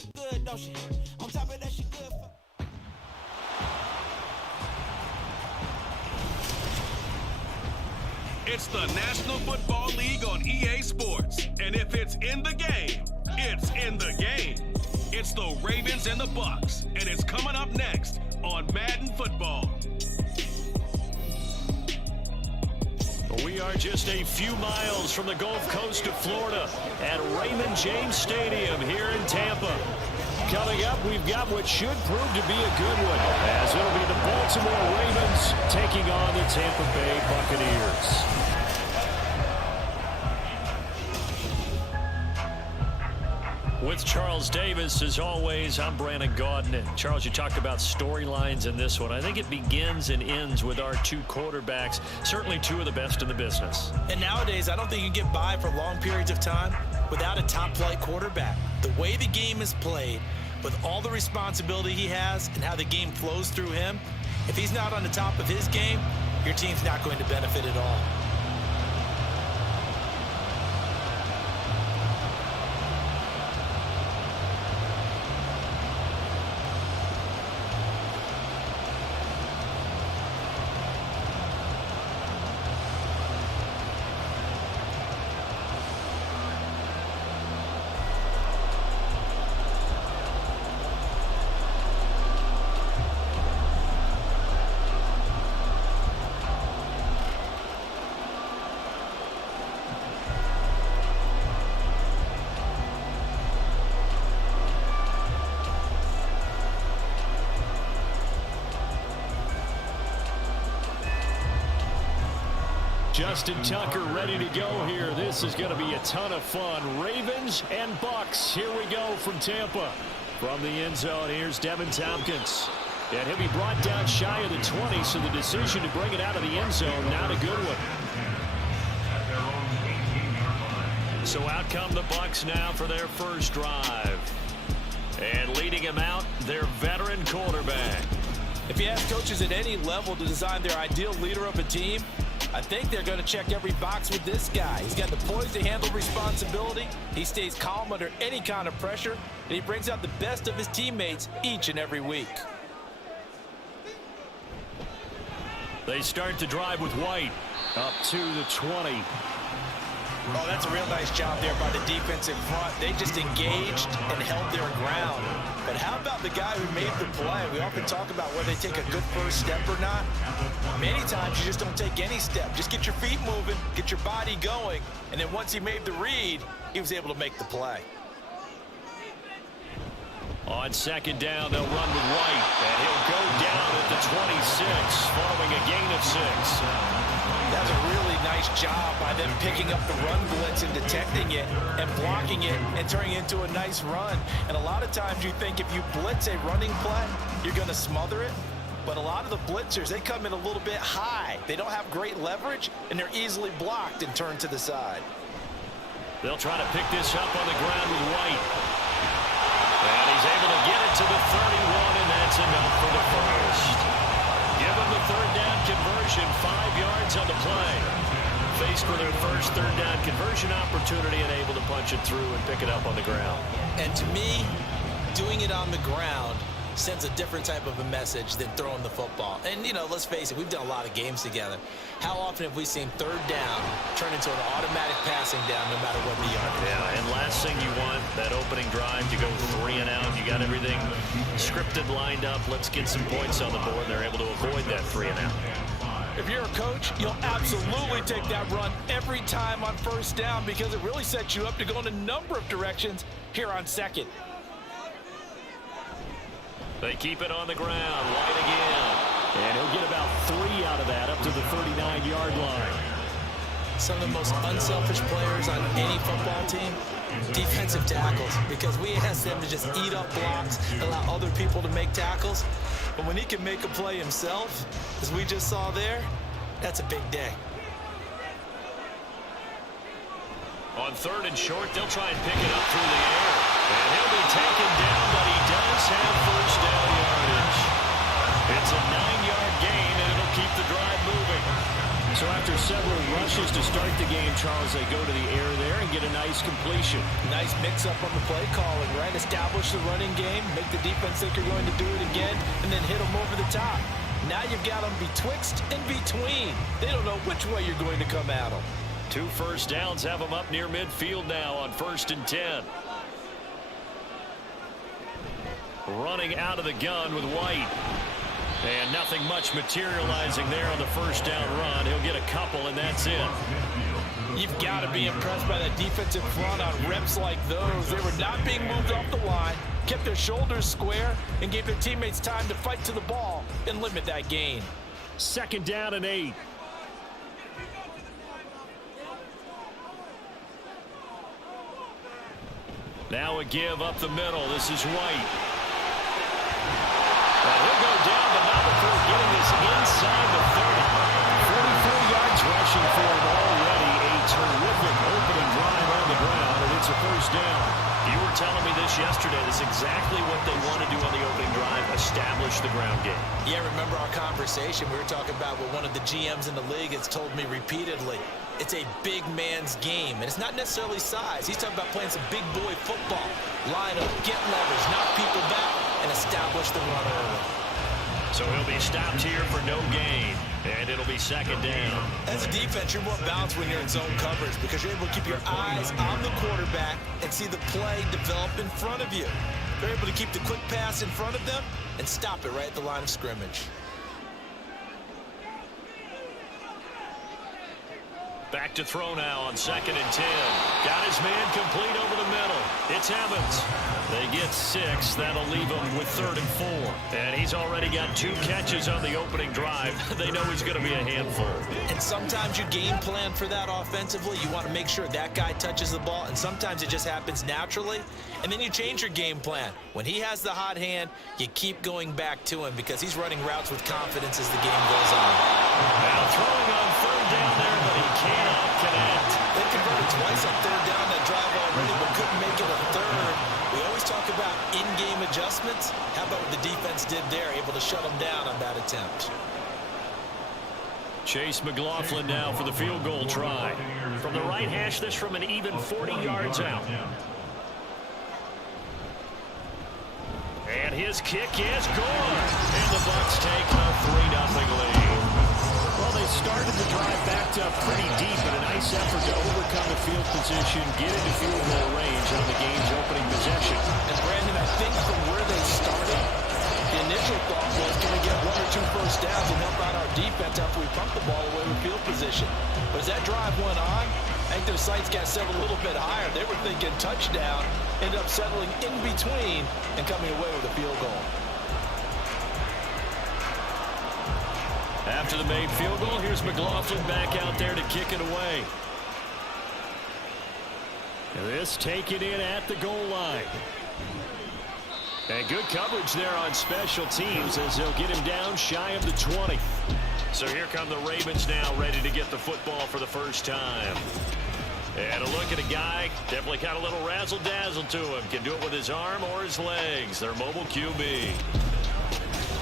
look good, don't she? On top of that, she good for... It's the National Football League on EA Sports. And if it's in the game, it's in the game. It's the Ravens and the Bucks. And it's coming up next on Madden Football. We are just a few miles from the Gulf Coast of Florida at Raymond James Stadium here in Tampa. Coming up, we've got what should prove to be a good one, as it'll be the Baltimore Ravens taking on the Tampa Bay Buccaneers. With Charles Davis, as always, I'm Brandon Gaudin. And Charles, you talked about storylines in this one. I think it begins and ends with our two quarterbacks, certainly two of the best in the business. And nowadays, I don't think you can get by for long periods of time without a top-flight quarterback. The way the game is played, with all the responsibility he has and how the game flows through him, if he's not on the top of his game, your team's not going to benefit at all. Justin Tucker ready to go here. This is going to be a ton of fun. Ravens and Bucks. Here we go from Tampa. From the end zone, here's Devin Tompkins. And he'll be brought down shy of the 20, so the decision to bring it out of the end zone, not a good one. So out come the Bucks now for their first drive. And leading him out, their veteran quarterback. If you ask coaches at any level to design their ideal leader of a team, I think they're going to check every box with this guy. He's got the poise to handle responsibility. He stays calm under any kind of pressure, and he brings out the best of his teammates each and every week. They start to drive with White up to the 20. Oh, that's a real nice job there by the defense in front. They just engaged and held their ground. But how about the guy who made the play? We often talk about whether they take a good first step or not. Many times you just don't take any step. Just get your feet moving, get your body going, and then once he made the read, he was able to make the play. On second down, they'll run with White, and he'll go down at the 26, following a gain of 6. That's a really nice job by them picking up the run blitz and detecting it and blocking it and turning it into a nice run. And a lot of times you think if you blitz a running play, you're going to smother it. But a lot of the blitzers, they come in a little bit high. They don't have great leverage, and they're easily blocked and turned to the side. They'll try to pick this up on the ground with White. And he's able to get it to the 31, and that's enough for the first. Give them the third down conversion, 5 yards on the play. Faced with their first third down conversion opportunity and able to punch it through and pick it up on the ground. And to me, doing it on the ground sends a different type of a message than throwing the football. And, you know, let's face it, we've done a lot of games together. How often have we seen third down turn into an automatic passing down no matter what the yard is? Yeah, and last thing you want, that opening drive to go 3 and out. You got everything scripted, lined up. Let's get some points on the board. They're able to avoid that 3 and out. If you're a coach, you'll absolutely take that run every time on first down because it really sets you up to go in a number of directions here on second. They keep it on the ground. White again. And he'll get about 3 out of that, up to the 39-yard line. Some of the most unselfish players on any football team, defensive tackles, because we ask them to just eat up blocks, allow other people to make tackles. But when he can make a play himself, as we just saw there, that's a big day. On third and short, they'll try and pick it up through the air. And he'll be taken down, but he does have first down yardage. It's a 9-yard gain, and it'll keep the drive moving. So after several rushes to start the game, Charles. They go to the air there and get a nice completion. Nice mix-up on the play calling, right? Establish the running game, make the defense think you're going to do it again, and then hit them over the top. Now you've got them betwixt and between. They don't know which way you're going to come at them. 2 first downs have them up near midfield now on 1st and 10. Running out of the gun with White. And nothing much materializing there on the first down run. He'll get a couple, and that's it. You've got to be impressed by that defensive front on reps like those. They were not being moved off the line, kept their shoulders square, and gave their teammates time to fight to the ball and limit that gain. 2nd down and 8. Now a give up the middle. This is White. He'll go down, but not before getting this inside the 30. 44 yards rushing for him already. A terrific opening drive on the ground, and it's a first down. You were telling me this yesterday. This is exactly what they want to do on the opening drive, establish the ground game. Yeah, remember our conversation? We were talking about what one of the GMs in the league has told me repeatedly. It's a big man's game, and it's not necessarily size. He's talking about playing some big boy football. Line up, get leverage, knock people back, and establish the run early. So he'll be stopped here for no gain, and it'll be 2nd down. As a defense, you're more balanced when you're in zone coverage because you're able to keep your eyes on the quarterback and see the play develop in front of you. They're able to keep the quick pass in front of them and stop it right at the line of scrimmage. Back to throw now on 2nd and 10. Got his man complete over the middle. It's Evans. They get 6. That'll leave him with 3rd and 4. And he's already got 2 catches on the opening drive. They know he's going to be a handful. And sometimes you game plan for that offensively. You want to make sure that guy touches the ball. And sometimes it just happens naturally. And then you change your game plan. When he has the hot hand, you keep going back to him because he's running routes with confidence as the game goes on. Now throwing on 3rd down there, but he cannot connect. They converted twice on 3rd down that drive already, but couldn't make it a 3rd. We always talk about in-game adjustments. How about what the defense did there, able to shut them down on that attempt? Chase McLaughlin now for the field goal try. From the right hash, this from an even 40 yards out. And his kick is good. And the Bucs take a 3-0 lead. Well, they started the drive backed up pretty deep, but a nice effort to overcome the field position, get into field goal range on the game's opening possession. And Brandon, I think from where they started, the initial thought was, can we get 1 or 2 first downs and help out our defense after we pump the ball away with field position? But as that drive went on, I think their sights got set a little bit higher. They were thinking touchdown, ended up settling in between and coming away with a field goal. After the made field goal, here's McLaughlin back out there to kick it away. And this taken in at the goal line. And good coverage there on special teams as they'll get him down shy of the 20. So here come the Ravens now, ready to get the football for the first time. And a look at a guy, definitely got a little razzle-dazzle to him. Can do it with his arm or his legs. Their mobile QB.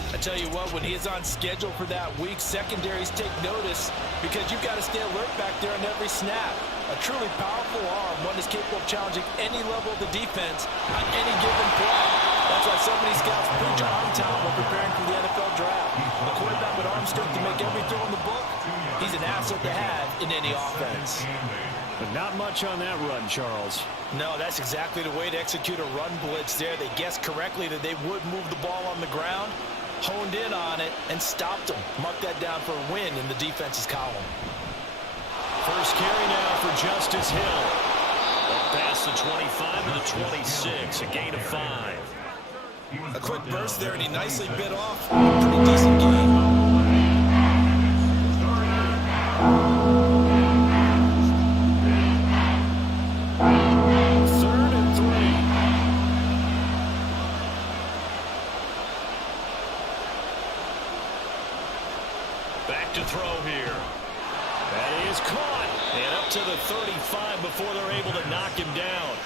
I tell you what, when he is on schedule for that week, secondaries take notice because you've got to stay alert back there on every snap. A truly powerful arm, one that's capable of challenging any level of the defense on any given play. That's why so many scouts preach arm talent when preparing for the NFL draft. A quarterback with arm strength to make every throw in the book, he's an asset to have in any offense. But not much on that run, Charles. No, that's exactly the way to execute a run blitz there. They guessed correctly that they would move the ball on the ground, honed in on it, and stopped them. Mark that down for a win in the defense's column. First carry now for Justice Hill. Past the 25 to the 26, a gain of 5. A quick burst there, and he nicely bit off. Pretty decent game. Back to throw here. That is caught. And up to the 35 before they're able to knock him down.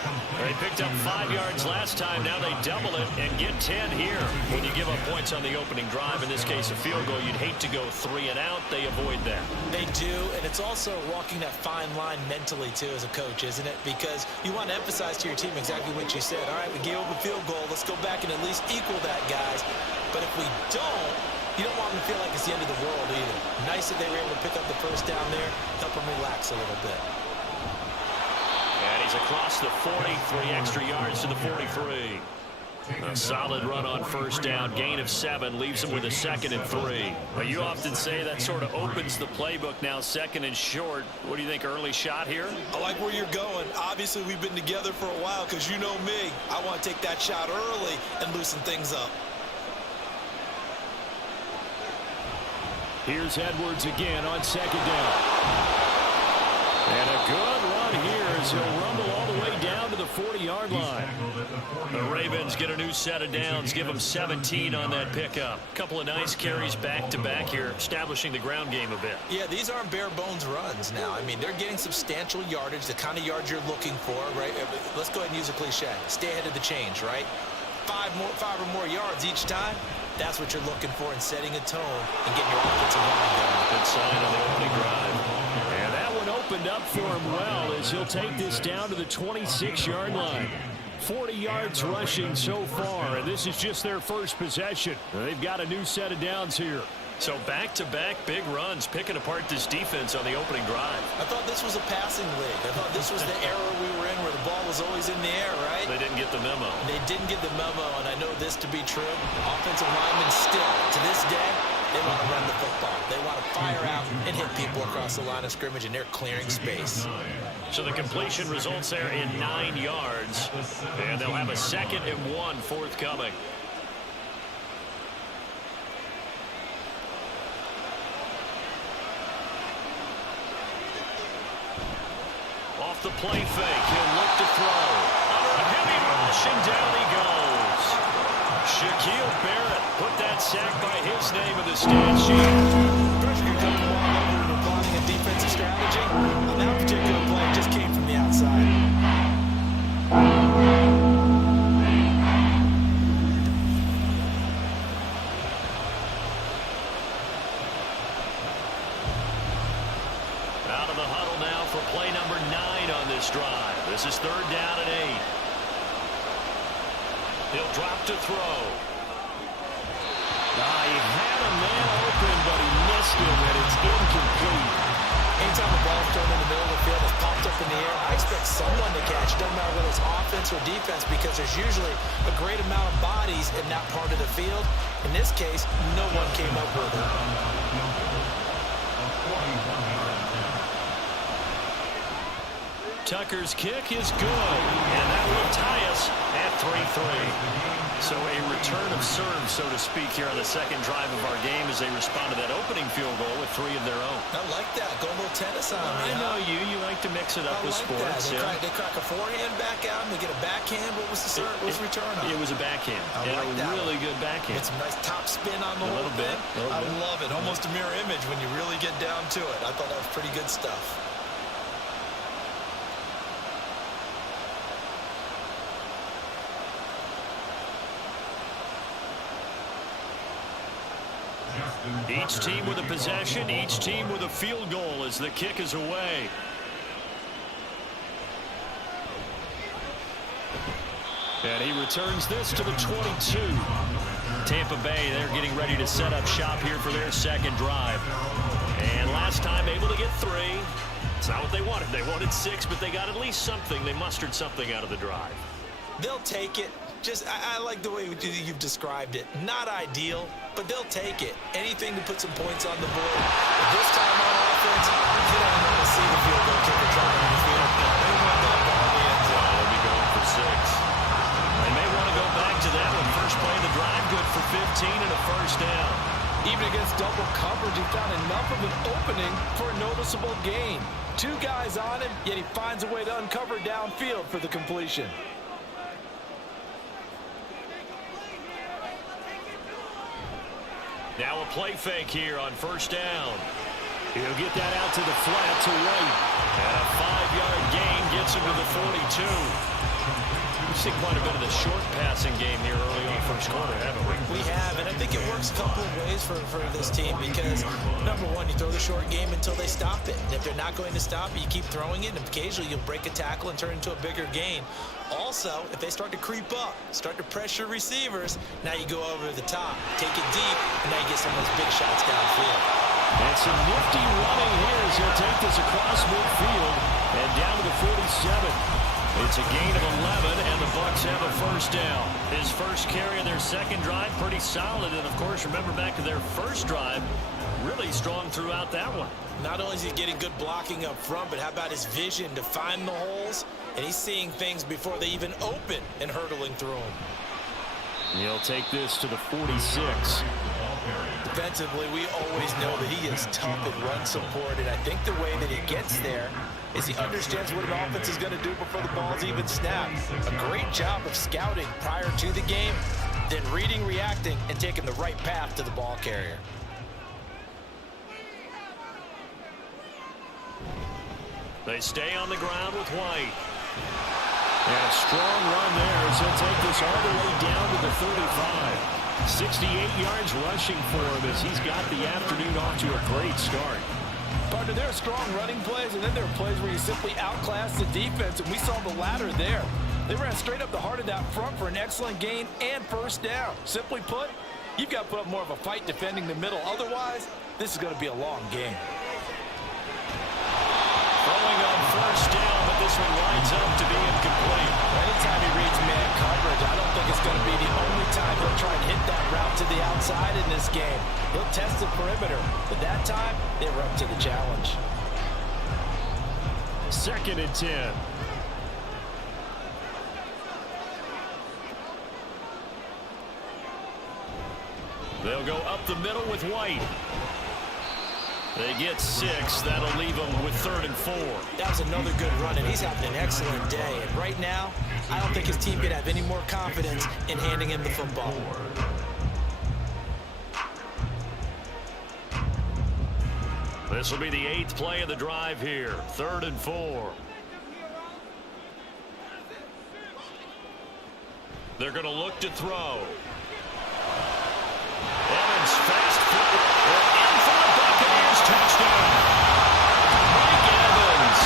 They picked up 5 yards last time. Now they double it and get 10 here. When you give up points on the opening drive, in this case a field goal, you'd hate to go 3 and out. They avoid that. They do, and it's also walking that fine line mentally, too, as a coach, isn't it? Because you want to emphasize to your team exactly what you said. All right, we gave up a field goal. Let's go back and at least equal that, guys. But if we don't, you don't want them to feel like it's the end of the world either. Nice that they were able to pick up the first down there, help them relax a little bit. And he's across the 40, 3 extra yards to the 43. A solid run on first down, gain of 7, leaves him with a 2nd and 3. But you often say that sort of opens the playbook now, 2nd and short. What do you think, early shot here? I like where you're going. Obviously, we've been together for a while because you know me. I want to take that shot early and loosen things up. Here's Edwards again on 2nd down. And a good run here as he'll rumble all the way down to the 40-yard line. The Ravens get a new set of downs, give them 17 on that pickup. A couple of nice carries back-to-back here, establishing the ground game a bit. Yeah, these aren't bare-bones runs now. I mean, they're getting substantial yardage, the kind of yards you're looking for, right? Let's go ahead and use a cliche. Stay ahead of the change, right? 5 or more yards each time. That's what you're looking for in setting a tone and getting your offensive line going. Good sign on the opening drive. And that one opened up for him well as he'll take this down to the 26-yard line. 40 yards rushing so far, and this is just their first possession. They've got a new set of downs here. So back-to-back big runs, picking apart this defense on the opening drive. I thought this was a passing league. I thought this was the era we were in where the ball was always in the air, right? They didn't get the memo. They didn't get the memo, and I know this to be true. Offensive linemen still, to this day, they want to run the football. They want to fire out and hit people across the line of scrimmage, and they're clearing space. So the completion results there in 9 yards, and they'll have a 2nd and 1 forthcoming. Off the play fake, he'll look to throw. Under a heavy rush, and down he goes. Shaquille Barrett put that sack by his name in the stat sheet. Pressure can come from all over and applying a defensive strategy. On that particular play, it just came from the outside. Out of the huddle now for play number 9 on this drive. This is 3rd down and 8. He'll drop to throw. He had a man open, but he missed him, and it's incomplete. Anytime the ball's thrown in the middle of the field, it's popped up in the air, I expect someone to catch. It doesn't matter whether it's offense or defense, because there's usually a great amount of bodies in that part of the field. In this case, no one came up with it. Tucker's kick is good, and that will tie us at 3-3. So a return of serve, so to speak, here on the 2nd drive of our game as they respond to that opening field goal with 3 of their own. I like that. Go a little tennis on me. I know you like to mix it up with sports. They crack a forehand back out, and they get a backhand. What was the serve? What was the return on? It was a backhand. I like that. Really good backhand. Get some nice top spin on the whole thing. I love it. Almost a mirror image when you really get down to it. I thought that was pretty good stuff. Each team with a possession, each team with a field goal as the kick is away. And he returns this to the 22. Tampa Bay, they're getting ready to set up shop here for their 2nd drive. And last time able to get 3. It's not what they wanted. They wanted 6, but they got at least something. They mustered something out of the drive. They'll take it. I like the way you've described it. Not ideal, but they'll take it. Anything to put some points on the board. But this time on offense, you don't want to see the field goal kicker trying to the field. They want that ball in the end zone. They'll be going for 6. They may want to go back to that one. First play of the drive, good for 15 and a first down. Even against double coverage, he found enough of an opening for a noticeable gain. 2 guys on him, yet he finds a way to uncover downfield for the completion. Now a play fake here on first down. He'll get that out to the flat to White. And a 5-yard gain gets him to the 42. We've seen quite a bit of the short passing game here early on first quarter, haven't we? We have, and I think it works a couple of ways for this team because, number one, you throw the short game until they stop it. And if they're not going to stop it, you keep throwing it, and occasionally you'll break a tackle and turn it into a bigger gain. Also, if they start to creep up, start to pressure receivers, now you go over the top, take it deep, and now you get some of those big shots downfield. And some nifty running here as he'll take this across midfield and down to the 47. It's a gain of 11, and the Bucs have a first down. His first carry of their second drive, pretty solid. And, of course, remember back to their first drive, really strong throughout that one. Not only is he getting good blocking up front, but how about his vision to find the holes? And he's seeing things before they even open and hurtling through them. He'll take this to the 46. Defensively, we always know that he is tough in run support, and I think the way that he gets there is he understands what an offense is going to do before the ball's even snapped. A great job of scouting prior to the game, then reading, reacting, and taking the right path to the ball carrier. They stay on the ground with White. And a strong run there as he'll take this all the way down to the 35. 68 yards rushing for him as he's got the afternoon off to a great start. Partner, there are strong running plays, and then there are plays where you simply outclass the defense, and we saw the latter there. They ran straight up the heart of that front for an excellent gain and first down. Simply put, you've got to put up more of a fight defending the middle. Otherwise, this is going to be a long game. Throwing on first down, but this one lines up to be incomplete. Anytime he reads man coverage, I don't think it's going to be the only time he'll try and hit that route to the outside in this game. He'll test the perimeter, but that time, they were up to the challenge. 2nd and 10. They'll go up the middle with White. They get 6. That'll leave them with 3rd and 4. That was another good run, and he's having an excellent day. And right now, I don't think his team could have any more confidence in handing him the football. This will be the 8th play of the drive here. 3rd and 4. They're going to look to throw. Evans fast forward. In for the Buccaneers touchdown. Mike Evans,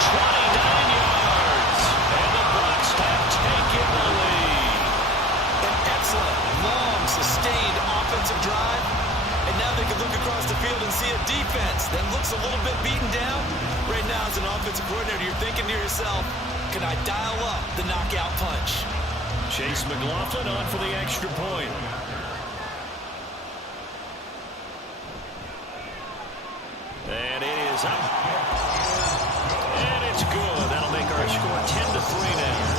29 yards. And the Bucs have taken the lead. An excellent, long, sustained offensive drive. And now they can look across the field and see a defense that looks a little bit beaten down. Right now, as an offensive coordinator, you're thinking to yourself, can I dial up the knockout punch? Chase McLaughlin on for the extra point. And it is up. And it's good. That'll make our score 10-3 now.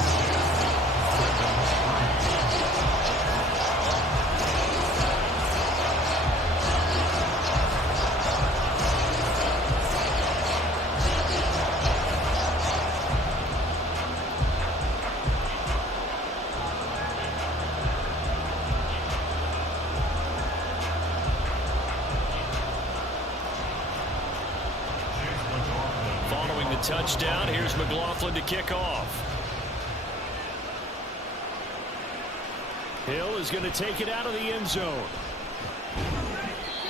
Touchdown. Here's McLaughlin to kick off. Hill is going to take it out of the end zone.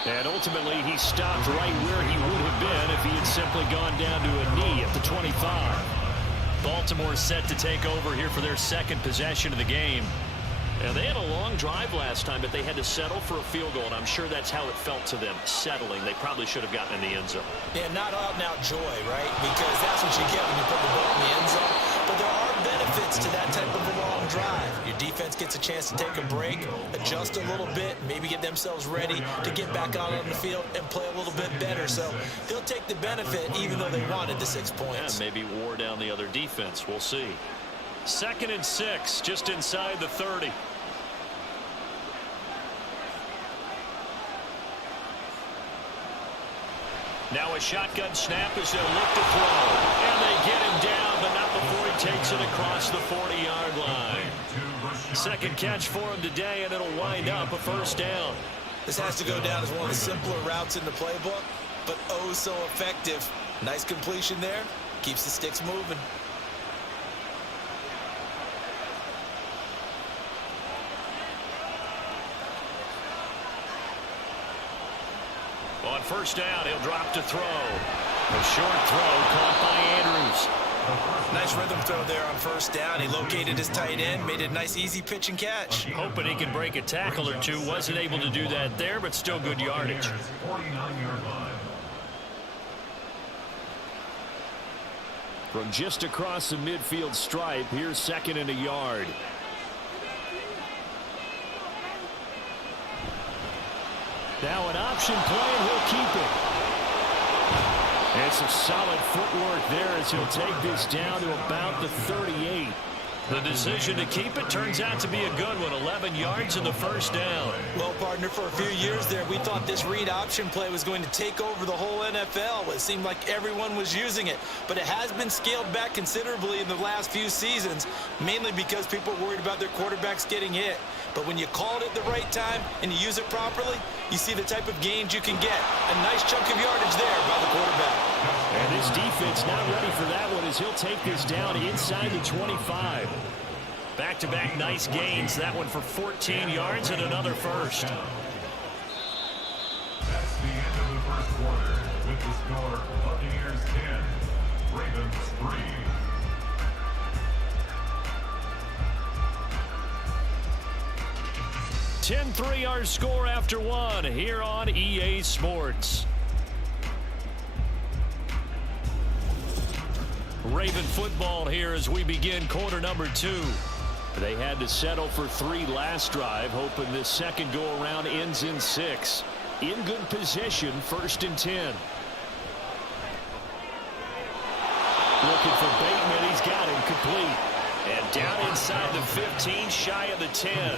And ultimately, he stopped right where he would have been if he had simply gone down to a knee at the 25. Baltimore set to take over here for their second possession of the game. And they had a long drive last time, but they had to settle for a field goal, and I'm sure that's how it felt to them, settling. They probably should have gotten in the end zone. Yeah, not out-and-out joy, right? Because that's what you get when you put the ball in the end zone. But there are benefits to that type of a long drive. Your defense gets a chance to take a break, adjust a little bit, maybe get themselves ready to get back out on the field and play a little bit better. So they'll take the benefit even though they wanted the 6 points. Yeah, maybe wore down the other defense. We'll see. 2nd and 6, just inside the 30. Now a shotgun snap as they'll look to throw. And they get him down, but not before he takes it across the 40-yard line. Second catch for him today, and it'll wind up a first down. This has to go down as one of the simpler routes in the playbook, but oh so effective. Nice completion there. Keeps the sticks moving. On first down, he'll drop to throw. A short throw caught by Andrews. Nice rhythm throw there on first down. He located his tight end, made it a nice easy pitch and catch. Hoping he could break a tackle or two. Wasn't able to do that there, but still good yardage. From just across the midfield stripe, here's 2nd and a yard. Now an option play, and he'll keep it. It's a solid footwork there as he'll take this down to about the 38. The decision to keep it turns out to be a good one. 11 yards in the first down. Well, partner, for a few years there, we thought this read option play was going to take over the whole NFL. It seemed like everyone was using it. But it has been scaled back considerably in the last few seasons, mainly because people are worried about their quarterbacks getting hit. But when you call it at the right time and you use it properly, you see the type of gains you can get. A nice chunk of yardage there by the quarterback. And his defense not ready for that one as he'll take this down inside the 25. Back-to-back nice gains. That one for 14 yards and another first. That's the end of the first quarter with the score Buccaneers 10, Ravens 3. 10-3 our score after one here on EA Sports. Raven football here as we begin quarter number 2. They had to settle for 3 last drive, hoping this second go-around ends in 6. In good position, 1st and 10. Looking for Bateman, he's got him complete. And down inside the 15, shy of the 10.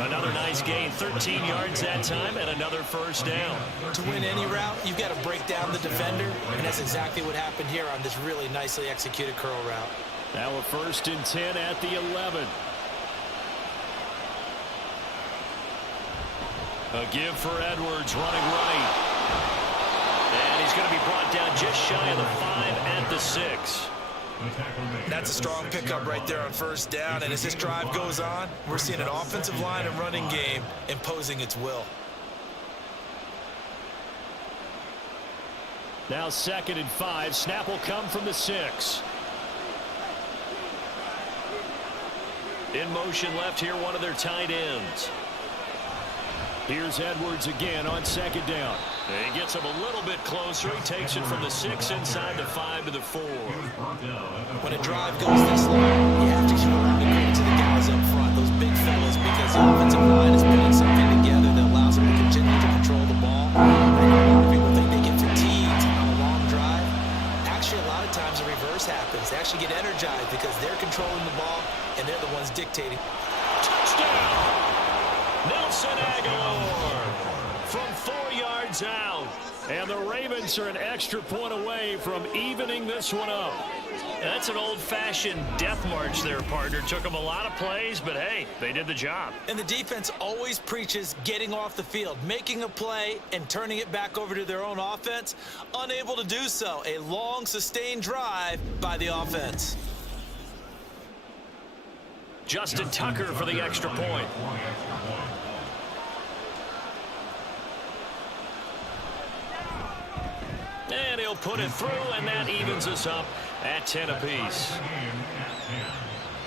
Another nice gain, 13 yards that time, and another first down. To win any route, you've got to break down the defender, and that's exactly what happened here on this really nicely executed curl route. Now a 1st and 10 at the 11. A give for Edwards, running right. And he's going to be brought down just shy of the 5 at the 6. That's a strong pickup right there on first down, and as this drive goes on, we're seeing an offensive line and running game imposing its will. Now 2nd and 5. Snap will come from the 6. In motion left here, one of their tight ends. Here's Edwards again on 2nd down. And he gets him a little bit closer. He takes it from the 6 inside the 5 to the 4. When a drive goes this long, you have to show a lot of credit to the guys up front, those big fellas, because the offensive line is putting something together that allows them to continue to control the ball. I know a lot of people think they get fatigued on a long drive. Actually, a lot of times the reverse happens. They actually get energized because they're controlling the ball and they're the ones dictating. Touchdown! Nelson Aguilar from 4 yards out. And the Ravens are an extra point away from evening this one up. That's an old-fashioned death march there, partner. Took them a lot of plays, but hey, they did the job. And the defense always preaches getting off the field, making a play and turning it back over to their own offense. Unable to do so. A long, sustained drive by the offense. Justin Tucker for the extra point. And he'll put it through, and that evens us up at 10 apiece.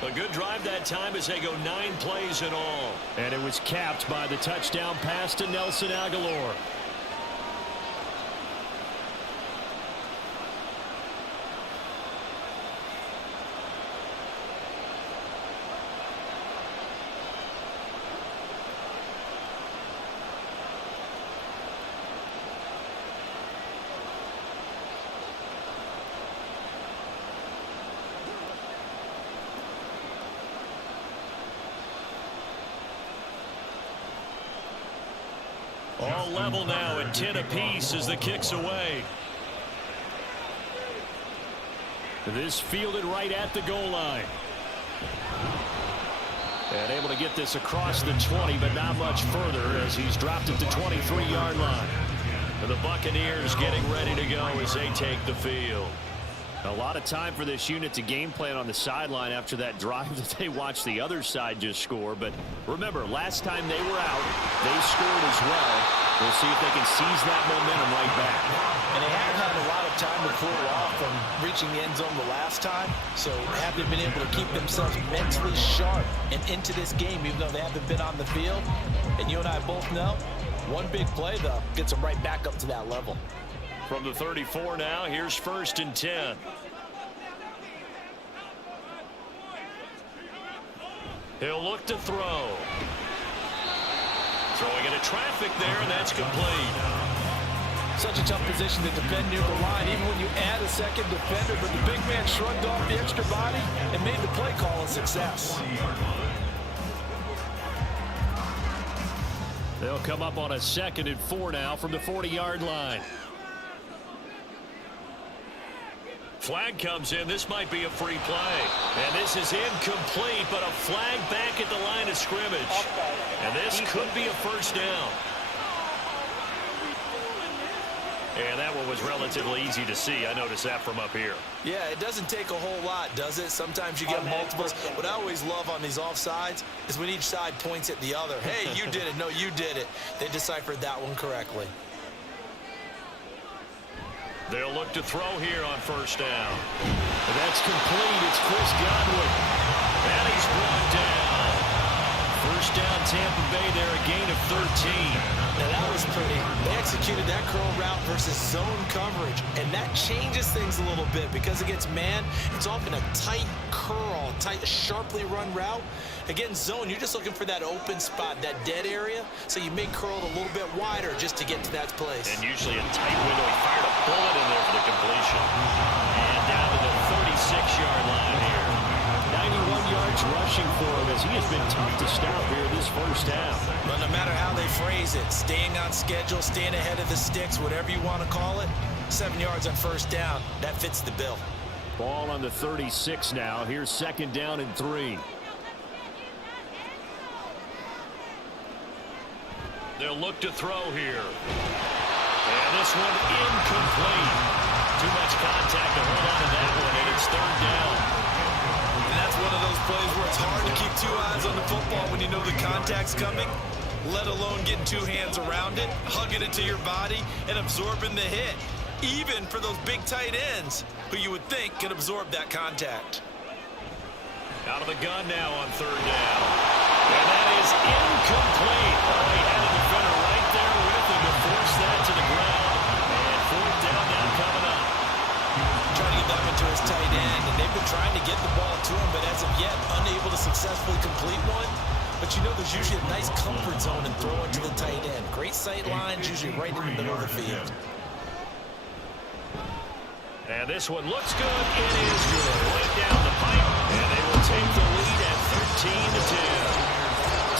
A good drive that time as they go 9 plays in all. And it was capped by the touchdown pass to Nelson Aguilar. All level now at 10 apiece as the kick's away. This fielded right at the goal line. And able to get this across the 20, but not much further as he's dropped at the 23-yard line. The Buccaneers getting ready to go as they take the field. A lot of time for this unit to game plan on the sideline after that drive that they watched the other side just score. But remember, last time they were out, they scored as well. We'll see if they can seize that momentum right back. And they haven't had a lot of time to cool off from reaching the end zone the last time. So haven't been able to keep themselves mentally sharp and into this game, even though they haven't been on the field. And you and I both know, one big play, though, gets them right back up to that level. From the 34 now, here's 1st and 10. He'll look to throw. Throwing into traffic there, and that's complete. Such a tough position to defend near the line, even when you add a second defender, but the big man shrugged off the extra body and made the play call a success. They'll come up on a 2nd and 4 now from the 40-yard line. Flag comes in. This might be a free play. And this is incomplete, but a flag back at the line of scrimmage. And this could be a 1st down. And that one was relatively easy to see. I noticed that from up here. Yeah, it doesn't take a whole lot, does it? Sometimes you get multiples. What I always love on these offsides is when each side points at the other. Hey, you did it. No, you did it. They deciphered that one correctly. They'll look to throw here on 1st down. And that's complete. It's Chris Godwin. And he's brought down. 1st down, Tampa Bay there, a gain of 13. Now that was pretty. They executed that curl route versus zone coverage, and that changes things a little bit because against man, it's often a tight curl, sharply run route. Against zone, you're just looking for that open spot, that dead area, so you may curl it a little bit wider just to get to that place. And usually a tight window. He fired a bullet in there for the completion. And down to the 36-yard line here. 91 yards rushing for him as he has been tough to stop here this 1st half. But no matter how they phrase it, staying on schedule, staying ahead of the sticks, whatever you want to call it, 7 yards on 1st down, that fits the bill. Ball on the 36 now. Here's 2nd down and 3. They'll look to throw here. And this one incomplete. Too much contact to hold on to that one, and it's 3rd down. And that's one of those plays where it's hard to keep 2 eyes on the football when you know the contact's coming, let alone getting 2 hands around it, hugging it to your body, and absorbing the hit, even for those big tight ends who you would think could absorb that contact. Out of the gun now on 3rd down. And that is incomplete. Oh, he had a defender right there with him to force that to the ground. And 4th down now coming up. Trying to get that one to his tight end, and they've been trying to get the ball to him, but as of yet, unable to successfully complete one. But you know there's usually a nice comfort zone in throwing to the tight end. Great sight lines, usually right in the middle of the field. And this one looks good. It is good. Right down the pipe, and they will take the lead at 13-10.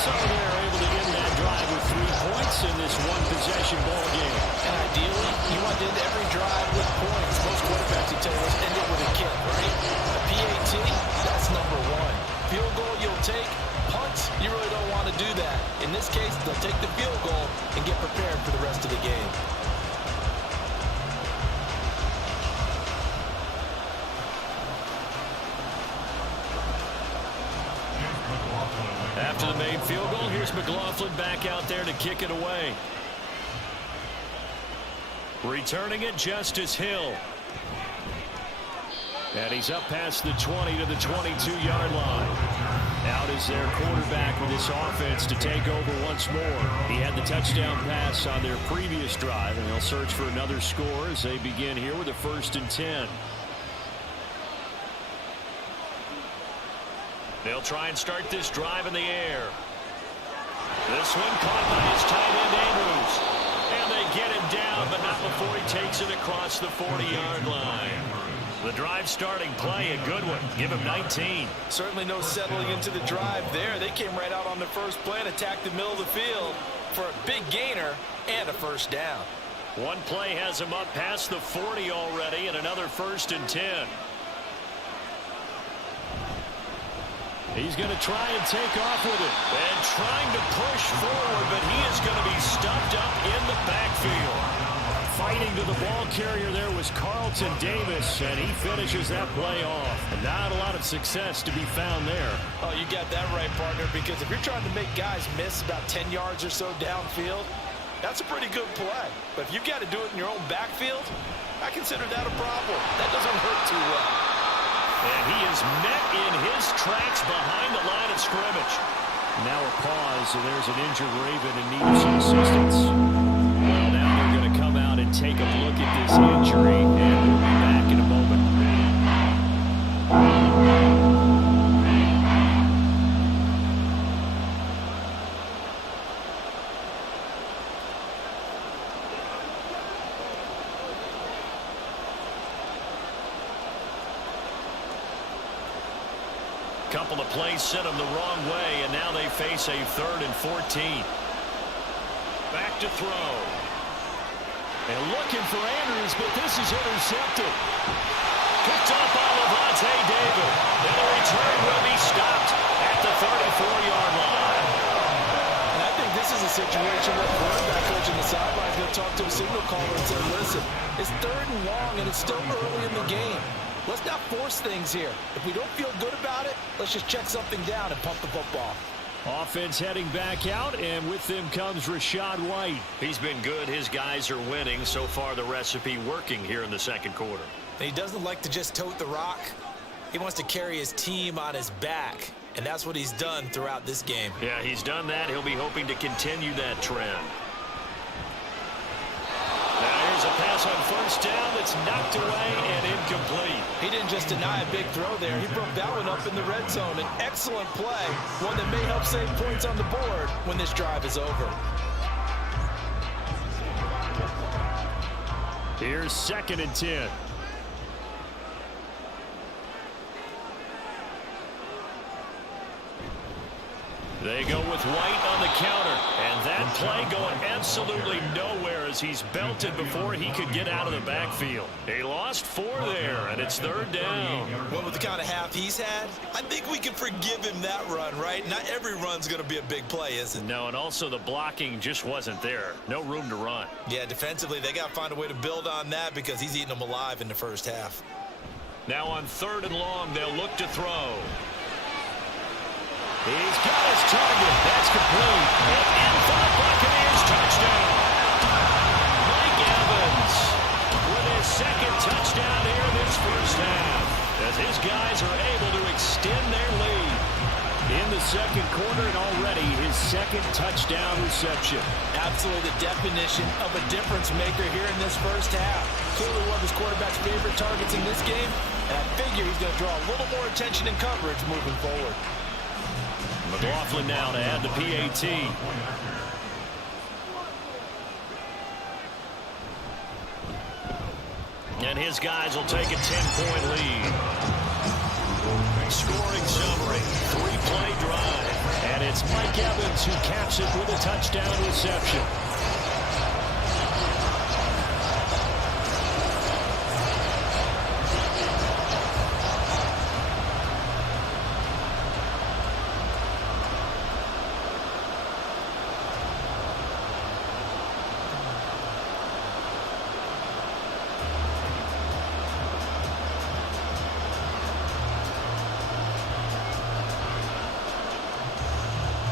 So they're able to end that drive with 3 points in this one-possession ball game. And ideally, you want to end every drive with points. Most quarterbacks, you tell us, end it with a kick, right? A PAT, that's number 1. Field goal you'll take. Punts, you really don't want to do that. In this case, they'll take the field goal and get prepared for the rest of the game. After the made field goal, here's McLaughlin back out there to kick it away. Returning it, Justice Hill. And he's up past the 20 to the 22-yard line. Out is their quarterback with this offense to take over once more. He had the touchdown pass on their previous drive, and they'll search for another score as they begin here with a 1st and 10. They'll try and start this drive in the air. This one caught by his tight end, Andrews. And they get him down, but not before he takes it across the 40-yard line. The drive starting play, a good one. Give him 19. Certainly no settling into the drive there. They came right out on the first play and attacked the middle of the field for a big gainer and a 1st down. One play has him up past the 40 already, and another 1st and 10. He's going to try and take off with it. And trying to push forward, but he is going to be stuffed up in the backfield. Fighting to the ball carrier there was Carlton Davis, and he finishes that play off. And not a lot of success to be found there. Oh, you got that right, partner, because if you're trying to make guys miss about 10 yards or so downfield, that's a pretty good play. But if you've got to do it in your own backfield, I consider that a problem. That doesn't hurt too well. And he is met in his tracks behind the line of scrimmage. Now a pause, so there's an injured Raven in need of some assistance. Well, now they're going to come out and take a look at this injury, and we'll be back in a moment. Couple of plays sent them the wrong way, and now they face a 3rd and 14. Back to throw. And looking for Andrews, but this is intercepted. Picked up by Levante David. And the return will be stopped at the 34-yard line. And I think this is a situation where the quarterback coach on the sideline is going to talk to a signal caller and say, listen, it's 3rd and long, and it's still early in the game. Let's not force things here. If we don't feel good about it, let's just check something down and pump the football. Offense heading back out, and with them comes Rachaad White. He's been good. His guys are winning. So far, the recipe working here in the second quarter. He doesn't like to just tote the rock. He wants to carry his team on his back, and that's what he's done throughout this game. Yeah, he's done that. He'll be hoping to continue that trend. Now here's a pass on 1st down that's knocked away and incomplete. He didn't just deny a big throw there. He broke that one up in the red zone. An excellent play, one that may help save points on the board when this drive is over. Here's 2nd and 10. They go with White on the counter, and that play going absolutely nowhere as he's belted before he could get out of the backfield. He lost 4 there, and it's 3rd down. Well, with the kind of half he's had, I think we can forgive him that run, right? Not every run's going to be a big play, is it? No, and also the blocking just wasn't there. No room to run. Yeah, defensively, they got to find a way to build on that because he's eating them alive in the first half. Now on 3rd and long, they'll look to throw. He's got his target. That's complete. And in for the Buccaneers touchdown. Mike Evans with his 2nd touchdown here in this first half, as his guys are able to extend their lead in the second quarter, and already his 2nd touchdown reception. Absolutely the definition of a difference maker here in this first half. Clearly one of his quarterback's favorite targets in this game, and I figure he's going to draw a little more attention and coverage moving forward. McLaughlin now to add the PAT. And his guys will take a 10-point lead. Scoring summary, 3-play drive. And it's Mike Evans who caps it with a touchdown reception.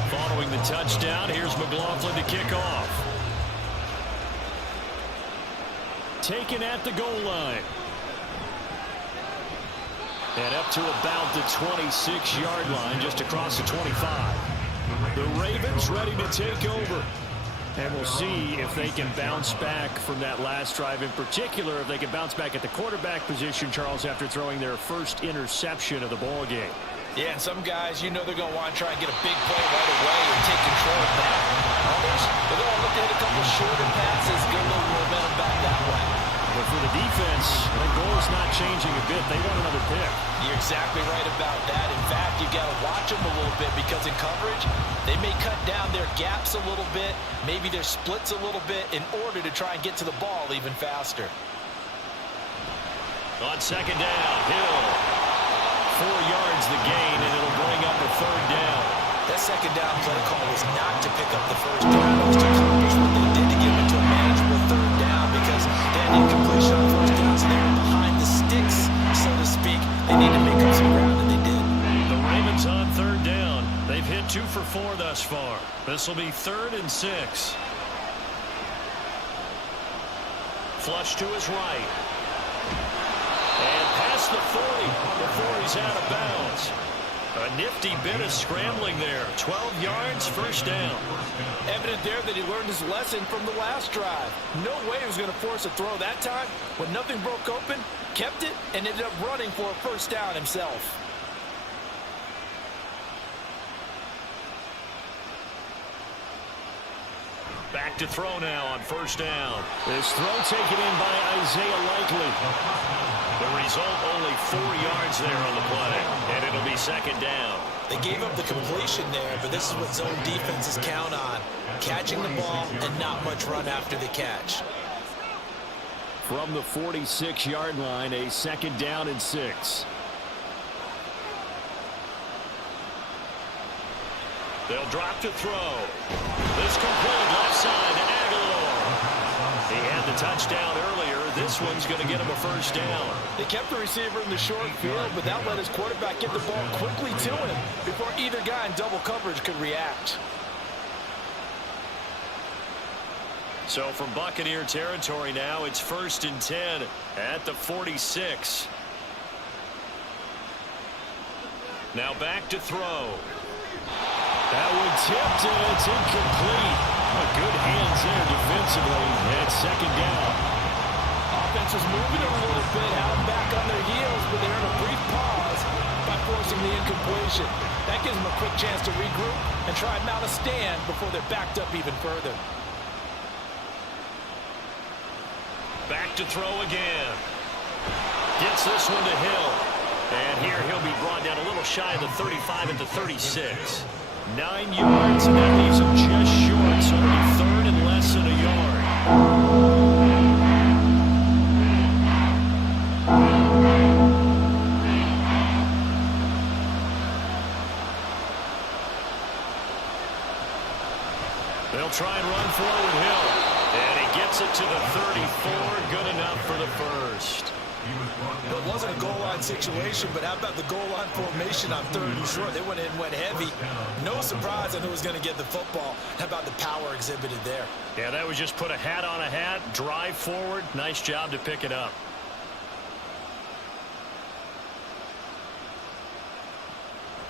Following the touchdown, here's McLaughlin to kick off. Taken at the goal line. And up to about the 26-yard line, just across the 25. The Ravens ready to take over. And we'll see if they can bounce back from that last drive. In particular, if they can bounce back at the quarterback position, Charles, after throwing their first interception of the ball game. Yeah, and some guys, you know they're going to want to try and get a big play right away and take control of that. Others, they're going to look to hit a couple shorter passes, get a little momentum back that way. But for the defense, the goal is not changing a bit. They want another pick. You're exactly right about that. In fact, you've got to watch them a little bit because in coverage, they may cut down their gaps a little bit, maybe their splits a little bit in order to try and get to the ball even faster. On 2nd down, Hill. 4 yards the gain, and it'll bring up a 3rd down. That 2nd down play call was not to pick up the 1st down. It was to accomplish what they did to get into a manageable 3rd down because an incompletion on first down, so they were behind the sticks, so to speak. They need to make up some ground, and they did. The Ravens on third down. They've hit 2 for 4 thus far. This will be 3rd and 6. Flush to his right. And past the 40 before he's out of bounds. A nifty bit of scrambling there. 12 yards, first down. Evident there that he learned his lesson from the last drive. No way he was going to force a throw that time. When nothing broke open, kept it, and ended up running for a first down himself. Back to throw now on first down. This throw taken in by Isaiah Likely. The result, only 4 yards there on the play, and it'll be second down. They gave up the completion there, but this is what zone defenses count on. Catching the ball and not much run after the catch. From the 46-yard line, a second down and 6. They'll drop to throw. This complete left side to Aguilar. He had the touchdown earlier. This one's going to get him a first down. They kept the receiver in the short field, but that let his quarterback get the ball quickly to him before either guy in double coverage could react. So from Buccaneer territory now, it's 1st and 10 at the 46. Now back to throw. That one tipped, and it's incomplete. Good hands there defensively, and second down. Offense was moving a little bit, out back on their heels, but they're in a brief pause by forcing the incompletion. That gives them a quick chance to regroup and try and mount a stand before they're backed up even further. Back to throw again. Gets this one to Hill. And here he'll be brought down a little shy of the 35 at the 36. 9 yards, and that leaves him just short. So it'll be 3rd and less than a yard. They'll try and run forward Hill. And he gets it to the 34. Good enough for the first. It wasn't a goal line situation, but how about the goal line formation on 3rd and short? They went in, went heavy. No surprise on who was going to get the football. How about the power exhibited there? Yeah, that was just put a hat on a hat, drive forward. Nice job to pick it up.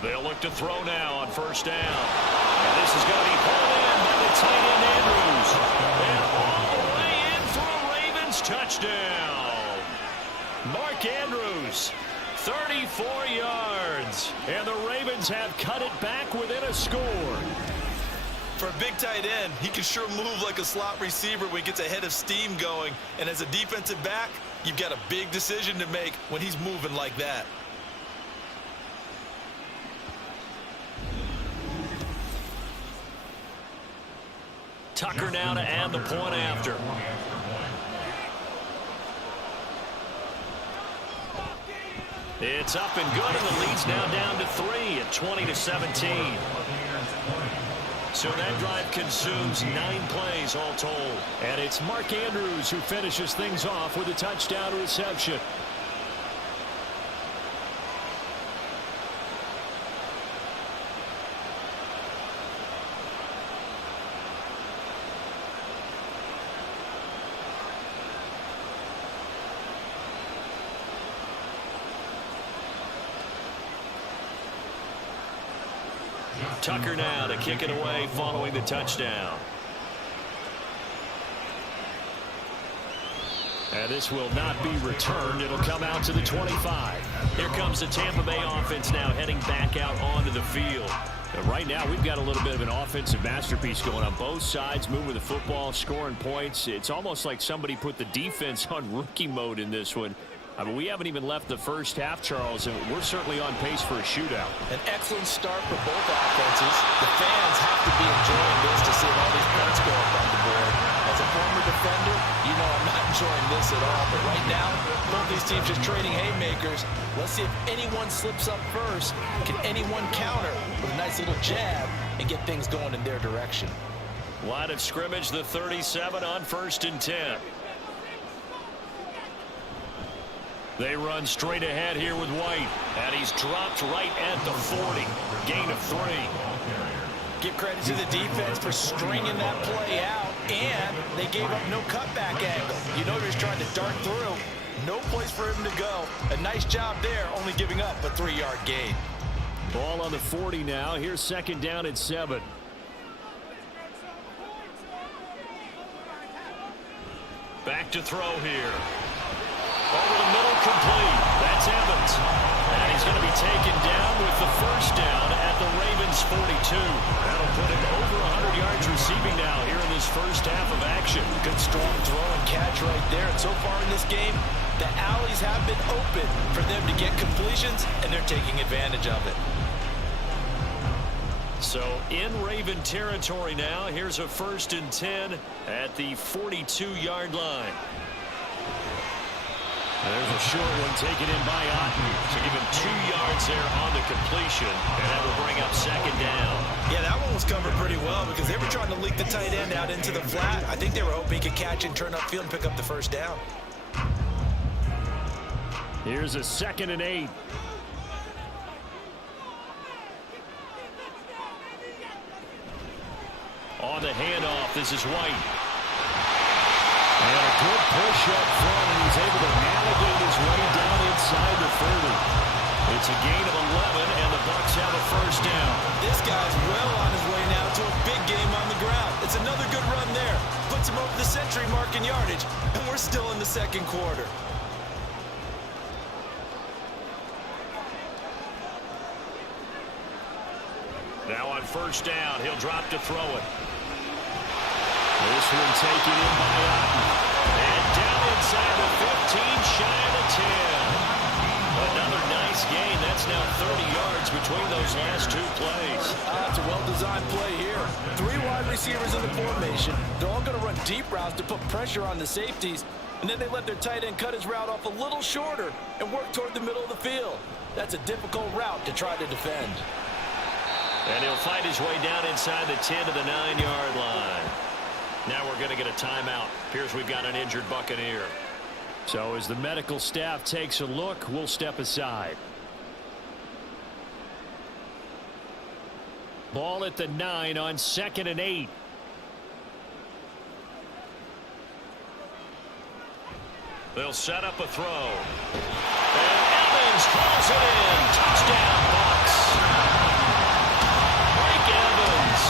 They'll look to throw now on first down. And this is going to be pulled in by the tight end Andrews. And all the way in for a Ravens touchdown. Mark Andrews, 34 yards. And the Ravens have cut it back within a score. For a big tight end, he can sure move like a slot receiver when he gets a head of steam going. And as a defensive back, you've got a big decision to make when he's moving like that. Tucker now to add the point after. It's up and good, and the lead's now down to 3 at 20-17. So that drive consumes 9 plays all told. And it's Mark Andrews who finishes things off with a touchdown reception. Tucker now to kick it away following the touchdown. And this will not be returned. It'll come out to the 25. Here comes the Tampa Bay offense now heading back out onto the field. And right now we've got a little bit of an offensive masterpiece going on both sides, moving the football, scoring points. It's almost like somebody put the defense on rookie mode in this one. I mean, we haven't even left the first half, Charles, and we're certainly on pace for a shootout. An excellent start for both offenses. The fans have to be enjoying this to see all these points go up on the board. As a former defender, you know I'm not enjoying this at all. But right now, both these teams just trading haymakers. Let's see if anyone slips up first. Can anyone counter with a nice little jab and get things going in their direction? Line of scrimmage, the 37 on 1st and 10. They run straight ahead here with White. And he's dropped right at the 40. Gain of 3. Give credit to the defense for stringing that play out, and they gave up no cutback angle. You know, they're trying to dart through. No place for him to go. A nice job there, only giving up a 3-yard gain. Ball on the 40 now. Here's second down at 7. Back to throw here. Over the middle, complete. That's Evans. And he's going to be taken down with the first down at the Ravens 42. That'll put him over 100 yards receiving now here in this first half of action. Good strong throw and catch right there. And so far in this game, the alleys have been open for them to get completions, and they're taking advantage of it. So in Raven territory now. Here's a 1st and 10 at the 42-yard line. There's a short one taken in by Otten. So give him 2 yards there on the completion, and that will bring up second down. Yeah, that one was covered pretty well because they were trying to leak the tight end out into the flat. I think they were hoping he could catch and turn upfield and pick up the first down. Here's a 2nd and 8. On the handoff, this is White. And a good push up front, and he's able to navigate his way down inside the 30. It's a gain of 11, and the Bucs have a first down. This guy's well on his way now to a big game on the ground. It's another good run there. Puts him over the century mark in yardage, and we're still in the second quarter. Now on first down, he'll drop to throw it. This one taken in by Otten. And down inside the 15, shy of the 10. Another nice gain. That's now 30 yards between those last 2 plays. It's a well-designed play here. 3 wide receivers in the formation. They're all going to run deep routes to put pressure on the safeties. And then they let their tight end cut his route off a little shorter and work toward the middle of the field. That's a difficult route to try to defend. And he'll fight his way down inside the 10 to the 9-yard line. Now we're going to get a timeout. Appears we've got an injured Buccaneer. So as the medical staff takes a look, we'll step aside. Ball at the 9 on 2nd and 8. They'll set up a throw. And Evans calls it in. Touchdown, Bucs. Evans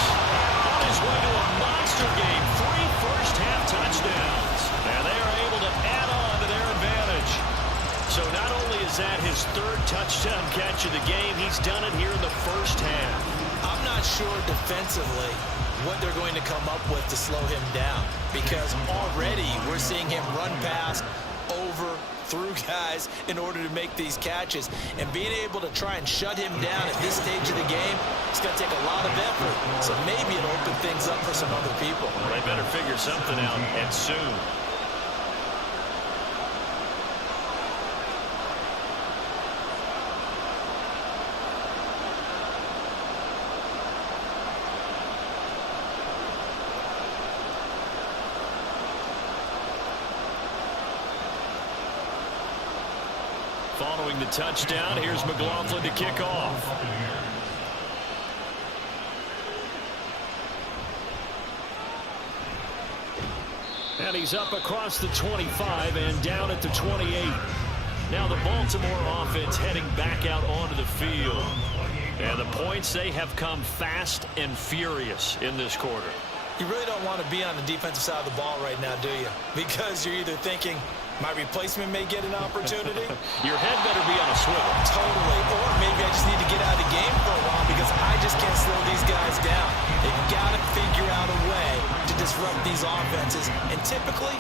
on his way to a monster game. 3 first-half touchdowns. And they are able to add on to their advantage. So not only is that his 3rd touchdown catch of the game, he's done it here in the first half. I'm not sure defensively what they're going to come up with to slow him down, because already we're seeing him run past, over, through guys in order to make these catches. And being able to try and shut him down at this stage of the game, it's going to take a lot of effort. So maybe it'll open things up for some other people. Well, they better figure something out, and soon. Following the touchdown, here's McLaughlin to kick off. And he's up across the 25 and down at the 28. Now the Baltimore offense heading back out onto the field. And the points, they have come fast and furious in this quarter. You really don't want to be on the defensive side of the ball right now, do you? Because you're either thinking, my replacement may get an opportunity. Your head better be on a swivel. Totally. Or maybe I just need to get out of the game for a while because I just can't slow these guys down. They've got to figure out a way to disrupt these offenses. And typically,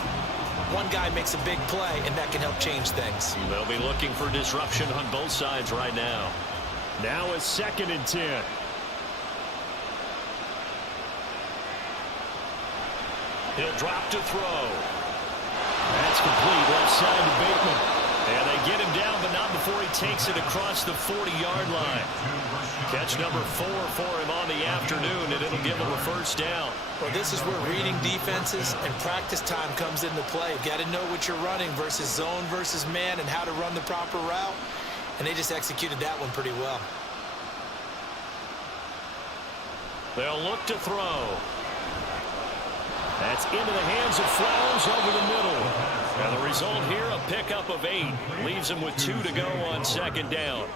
one guy makes a big play, and that can help change things. They'll be looking for disruption on both sides right now. Now it's 2nd and 10. He'll drop to throw. That's complete left side to Bateman. And they get him down, but not before he takes it across the 40-yard line. Catch number 4 for him on the afternoon, and it'll give him a first down. Well, this is where reading defenses and practice time comes into play. You've got to know what you're running versus zone versus man and how to run the proper route. And they just executed that one pretty well. They'll look to throw. That's into the hands of Flowers over the middle. And the result here, a pickup of 8. Leaves him with 2 to go on second down.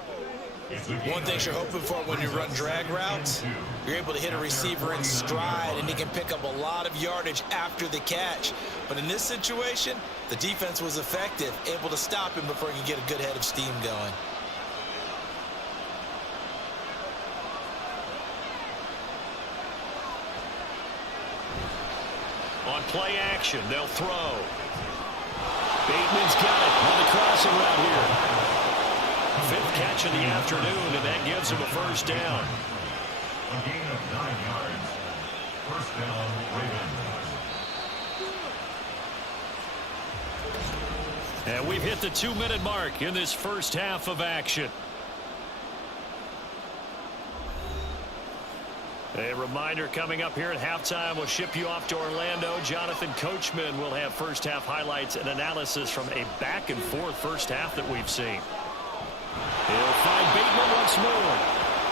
One thing you're hoping for when you run drag routes, you're able to hit a receiver in stride, and he can pick up a lot of yardage after the catch. But in this situation, the defense was effective, able to stop him before he could get a good head of steam going. On play action, they'll throw. Bateman's got it on the crossing route here. 5th catch of the afternoon, and that gives him a first down. A gain of 9 yards. First down, Ravens. And we've hit the 2-minute mark in this first half of action. A reminder coming up here at halftime, we'll ship you off to Orlando. Jonathan Coachman will have first half highlights and analysis from a back and forth first half that we've seen. He'll find Bateman once more.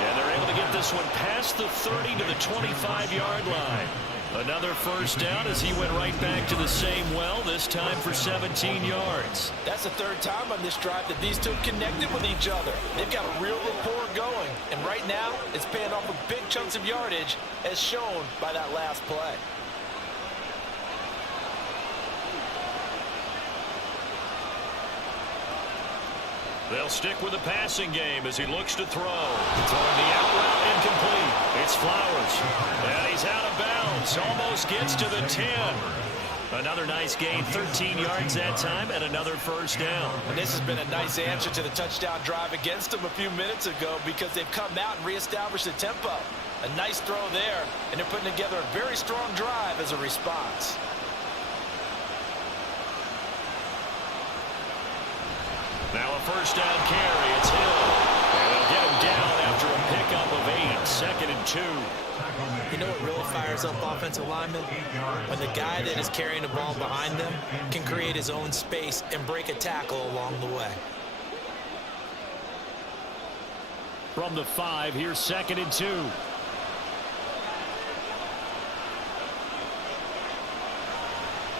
And they're able to get this one past the 30 to the 25-yard line. Another first down as he went right back to the same well, this time for 17 yards. That's the 3rd time on this drive that these two connected with each other. They've got a real rapport going. And right now, it's paying off with big chunks of yardage, as shown by that last play. They'll stick with the passing game as he looks to throw. Throwing the out route incomplete. It's Flowers. And he's out of bounds. Almost gets to the 10. Another nice gain, 13 yards that time, and another first down. And this has been a nice answer to the touchdown drive against them a few minutes ago, because they've come out and reestablished the tempo. A nice throw there, and they're putting together a very strong drive as a response. Now a first down carry. It's Hill. And they'll get him down after a pickup of 8. 2nd and 2. You know what really fires up offensive linemen? When the guy that is carrying the ball behind them can create his own space and break a tackle along the way. From the 5, here's 2nd and 2.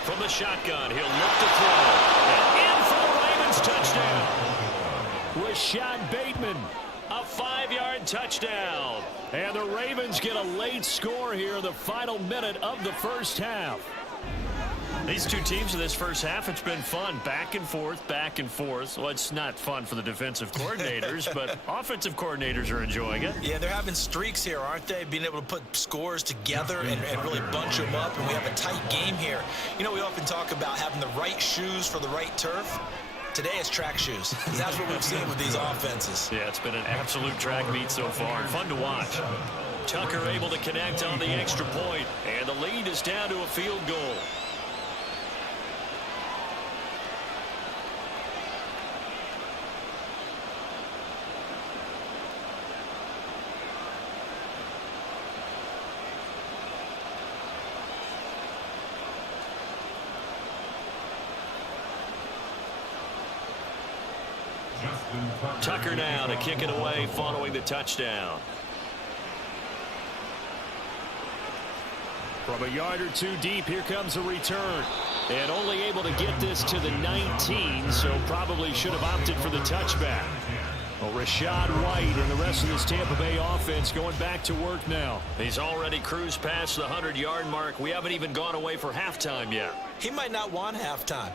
From the shotgun, he'll look to throw. And in for the Ravens touchdown. Rashad Bateman, a 5-yard touchdown. And the Ravens get a late score here in the final minute of the first half. These two teams in this first half, it's been fun. Back and forth, back and forth. Well, it's not fun for the defensive coordinators, but offensive coordinators are enjoying it. Yeah, they're having streaks here, aren't they? Being able to put scores together and really bunch them up, and we have a tight game here. You know, we often talk about having the right shoes for the right turf. Today it's track shoes. That's what we've seen with these offenses. Yeah, it's been an absolute track meet so far. Fun to watch. Tucker able to connect on the extra point, and the lead is down to a field goal. Tucker now to kick it away following the touchdown. From a yard or two deep, here comes a return. And only able to get this to the 19, so probably should have opted for the touchback. Well, Rashad White and the rest of this Tampa Bay offense going back to work now. He's already cruised past the 100-yard mark. We haven't even gone away for halftime yet. He might not want halftime.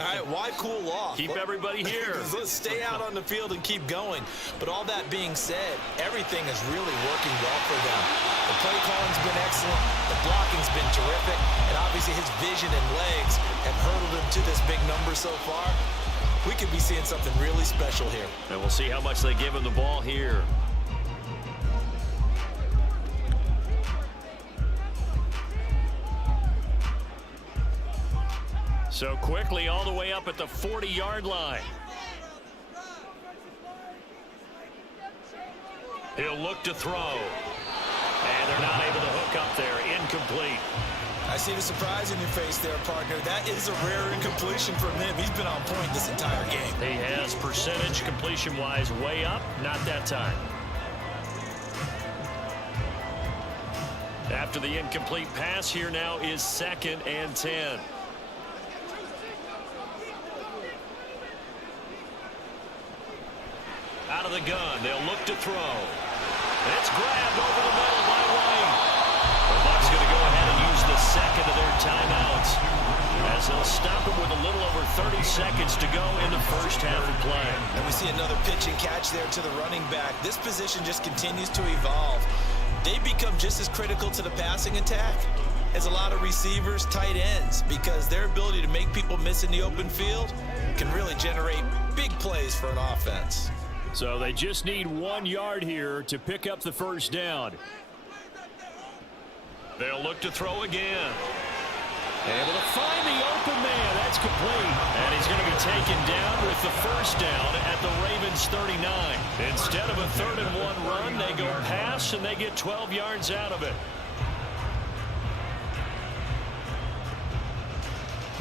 All right, why cool off? Keep everybody here. Let's stay out on the field and keep going. But all that being said, everything is really working well for them. The play calling's been excellent. The blocking's been terrific. And obviously his vision and legs have hurdled him to this big number so far. We could be seeing something really special here. And we'll see how much they give him the ball here. So quickly all the way up at the 40-yard line. He'll look to throw. And they're not able to hook up there. Incomplete. I see the surprise in your face there, partner. That is a rare incompletion from him. He's been on point this entire game. He has percentage completion-wise way up. Not that time. After the incomplete pass, here now is 2nd and 10. Out of the gun, they'll look to throw. It's grabbed over the middle by White. The Bucs going to go ahead and use the second of their timeouts as they'll stop him with a little over 30 seconds to go in the first half of play. And we see another pitch and catch there to the running back. This position just continues to evolve. They become just as critical to the passing attack as a lot of receivers, tight ends, because their ability to make people miss in the open field can really generate big plays for an offense. So they just need 1 yard here to pick up the first down. They'll look to throw again. Able to find the open man. That's complete. And he's going to be taken down with the first down at the Ravens 39. Instead of a 3rd and 1 run, they go pass and they get 12 yards out of it.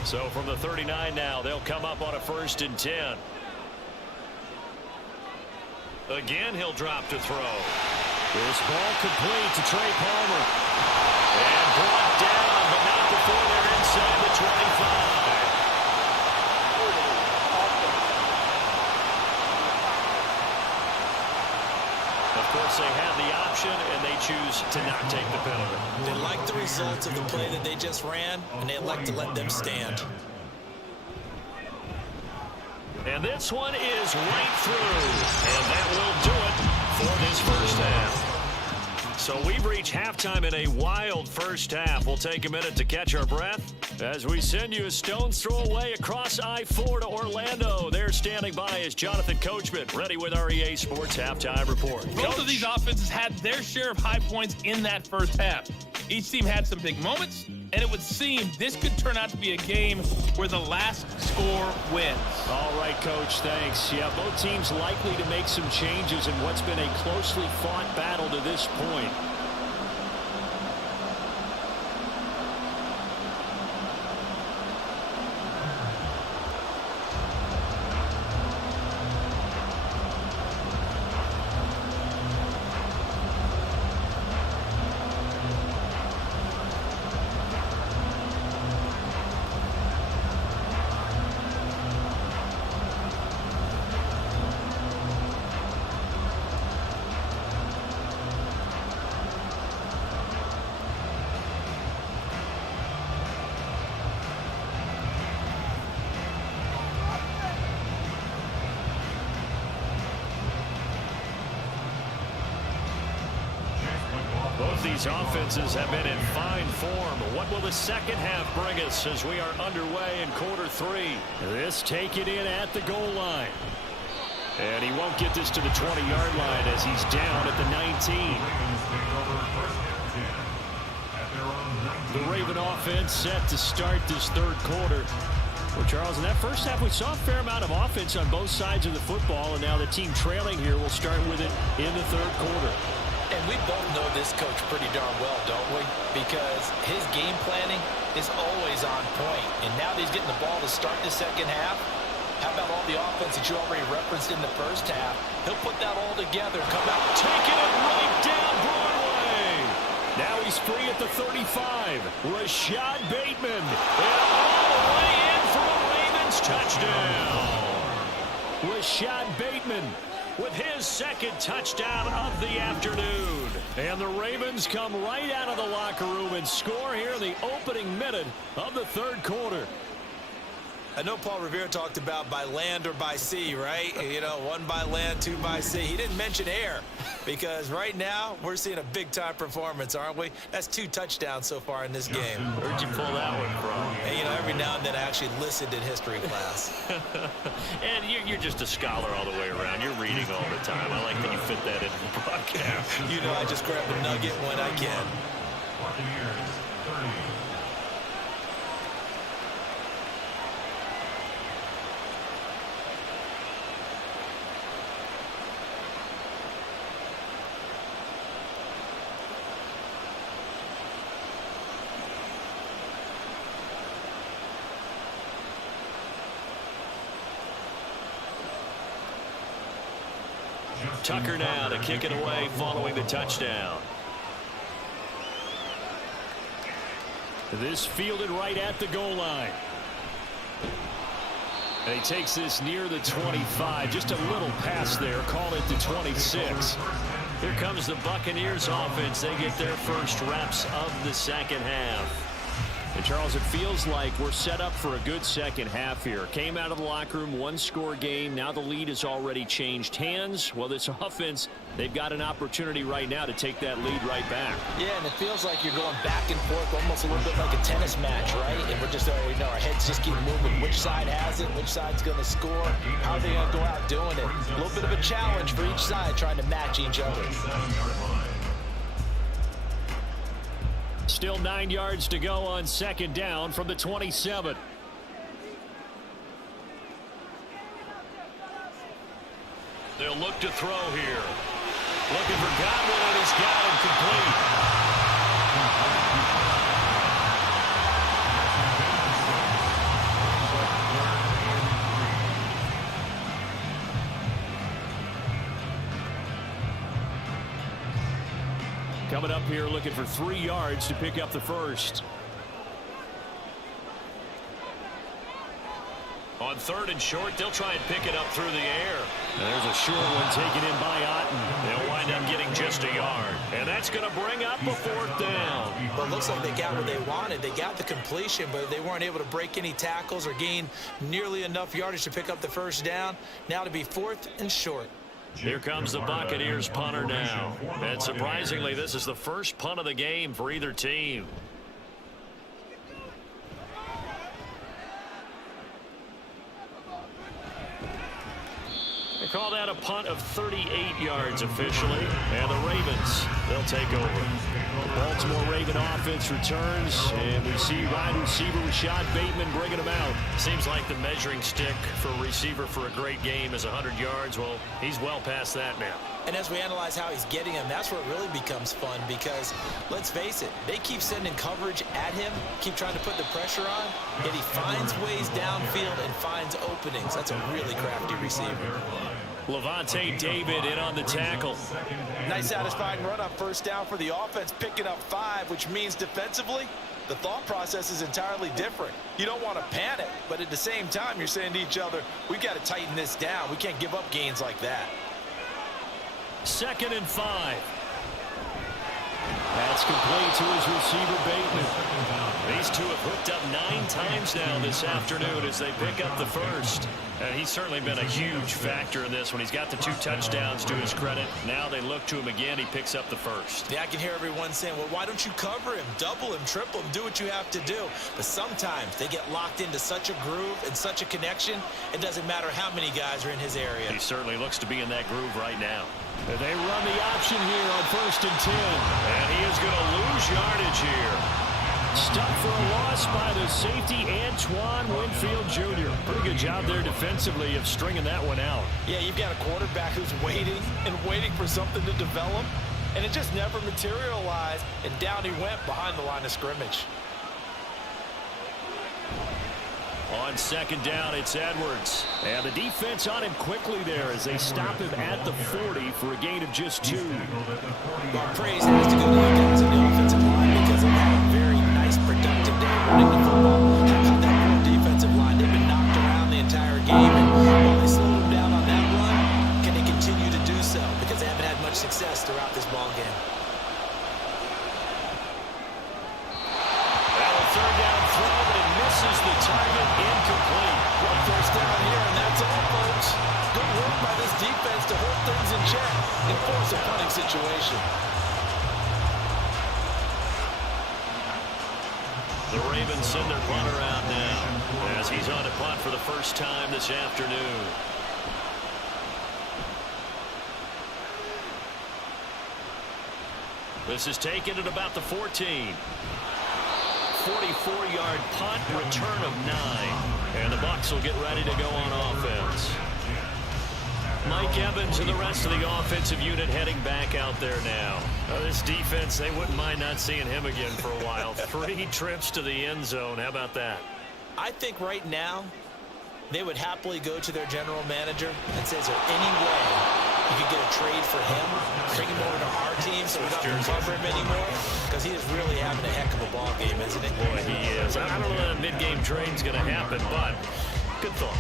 So from the 39 now, they'll come up on a 1st and 10. Again, he'll drop to throw. This ball complete to Trey Palmer. And brought down, but not before they're inside the 25. Of course, they have the option, and they choose to not take the penalty. They like the results of the play that they just ran, and they elect to let them stand. And this one is right through. And that will do it for this first half. So we've reached halftime in a wild first half. We'll take a minute to catch our breath as we send you a stone's throw away across I-4 to Orlando. There standing by is Jonathan Coachman, ready with our EA Sports Halftime Report. Both of these offenses had their share of high points in that first half. Each team had some big moments, and it would seem this could turn out to be a game where the last score wins. All right, Coach, thanks. Yeah, both teams likely to make some changes in what's been a closely fought battle to this point. Both these offenses have been in fine form. What will the second half bring us as we are underway in quarter 3? This taken in at the goal line. And he won't get this to the 20-yard line as he's down at the 19. The Raven offense set to start this third quarter. Well, Charles, in that first half, we saw a fair amount of offense on both sides of the football, and now the team trailing here will start with it in the third quarter. And we both know this coach pretty darn well, don't we? Because his game planning is always on point. And now that he's getting the ball to start the second half, how about all the offense that you already referenced in the first half? He'll put that all together and come out taking it right down Broadway. Now he's free at the 35. Rashad Bateman. And all the way in for a Ravens touchdown. Rashad Bateman with his second touchdown of the afternoon. And the Ravens come right out of the locker room and score here in the opening minute of the third quarter. I know Paul Revere talked about by land or by sea, right? You know, 1 by land, 2 by sea. He didn't mention air because right now we're seeing a big-time performance, aren't we? That's 2 touchdowns so far in this game. Where'd you pull that one from? And, you know, every now and then I actually listened in history class. And you're just a scholar all the way around. You're reading all the time. I like that you fit that into the broadcast. You know, I just grab a nugget when I can. Buccaneers 30. Tucker now to kick it away following the touchdown. This fielded right at the goal line. And he takes this near the 25. Just a little pass there. Call it the 26. Here comes the Buccaneers offense. They get their first reps of the second half. And Charles, it feels like we're set up for a good second half here. Came out of the locker room, one-score game. Now the lead has already changed hands. Well, this offense, they've got an opportunity right now to take that lead right back. Yeah, and it feels like you're going back and forth, almost a little bit like a tennis match, right? And we're just, our heads just keep moving. Which side has it? Which side's going to score? How are they going to go out doing it? A little bit of a challenge for each side trying to match each other. Still 9 yards to go on second down from the 27. They'll look to throw here. Looking for Godwin, and he's got him complete. Coming up here looking for 3 yards to pick up the first. On third and short, they'll try and pick it up through the air. And there's a short one taken in by Otten. They'll wind up getting just a yard. And that's going to bring up a fourth down. Well, it looks like they got what they wanted. They got the completion, but they weren't able to break any tackles or gain nearly enough yardage to pick up the first down. Now to be fourth and short. Here comes the Buccaneers punter now. And surprisingly, this is the first punt of the game for either team. They call that a punt of 38 yards officially. And the Ravens, they'll take over. The Baltimore Raven offense returns, and we see wide receiver Rashad Bateman bringing him out. Seems like the measuring stick for a receiver for a great game is 100 yards. Well, he's well past that now. And as we analyze how he's getting him, that's where it really becomes fun because, let's face it, they keep sending coverage at him, keep trying to put the pressure on, and he finds ways downfield and finds openings. That's a really crafty receiver. Levante David in on the tackle. Nice satisfying run on first down for the offense, picking up 5, which means defensively, the thought process is entirely different. You don't want to panic, but at the same time, you're saying to each other, we've got to tighten this down. We can't give up gains like that. 2nd and 5. That's complete to his receiver, Bateman. These two have hooked up 9 times now this afternoon as they pick up the first. And he's certainly been a huge factor in this when he's got the 2 touchdowns to his credit. Now they look to him again. He picks up the first. Yeah, I can hear everyone saying, well, why don't you cover him, double him, triple him, do what you have to do. But sometimes they get locked into such a groove and such a connection, it doesn't matter how many guys are in his area. He certainly looks to be in that groove right now. And they run the option here on 1st and 10. And he is going to lose yardage here. Stuck for a loss by the safety, Antoine Winfield Jr. Pretty good job there defensively of stringing that one out. Yeah, you've got a quarterback who's waiting and waiting for something to develop, and it just never materialized, and down he went behind the line of scrimmage. On 2nd down, it's Edwards. And the defense on him quickly there as they stop him at the 40 for a gain of just 2. Well, praise has to go to the guys on the offensive line because they've had a very nice, productive day running the football. How about that poor defensive line? They've been knocked around the entire game, and while they slowed them down on that run, can they continue to do so? Because they haven't had much success throughout this ball game. Third down throw, but it misses the target, incomplete. Well, first down here, and that's all, folks. Good work by this defense to hold things in check and force a punting situation. The Ravens send their punter out now as he's on to punt for the first time this afternoon. This is taken at about the 14. 44-yard punt, return of 9. And the Bucs will get ready to go on offense. Mike Evans and the rest of the offensive unit heading back out there now. This defense, they wouldn't mind not seeing him again for a while. 3 trips to the end zone. How about that? I think right now they would happily go to their general manager and say, is there any way you could get a trade for him, bring him over to our team so we don't have to cover him anymore? Because he is really having a heck of a ball game, isn't he? Boy, he is. I don't know that a mid-game trade's going to happen, but good thought.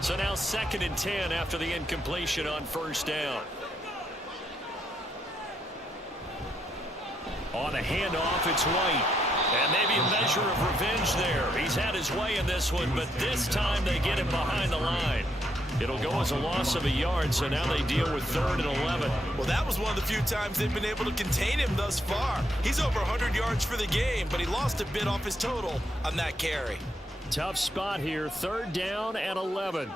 So now 2nd and 10 after the incompletion on first down. On a handoff, it's White. And maybe a measure of revenge there. He's had his way in this one, but this time they get it behind the line. It'll go as a loss of a yard, so now they deal with 3rd and 11. Well, that was one of the few times they've been able to contain him thus far. He's over 100 yards for the game, but he lost a bit off his total on that carry. Tough spot here, 3rd down and 11.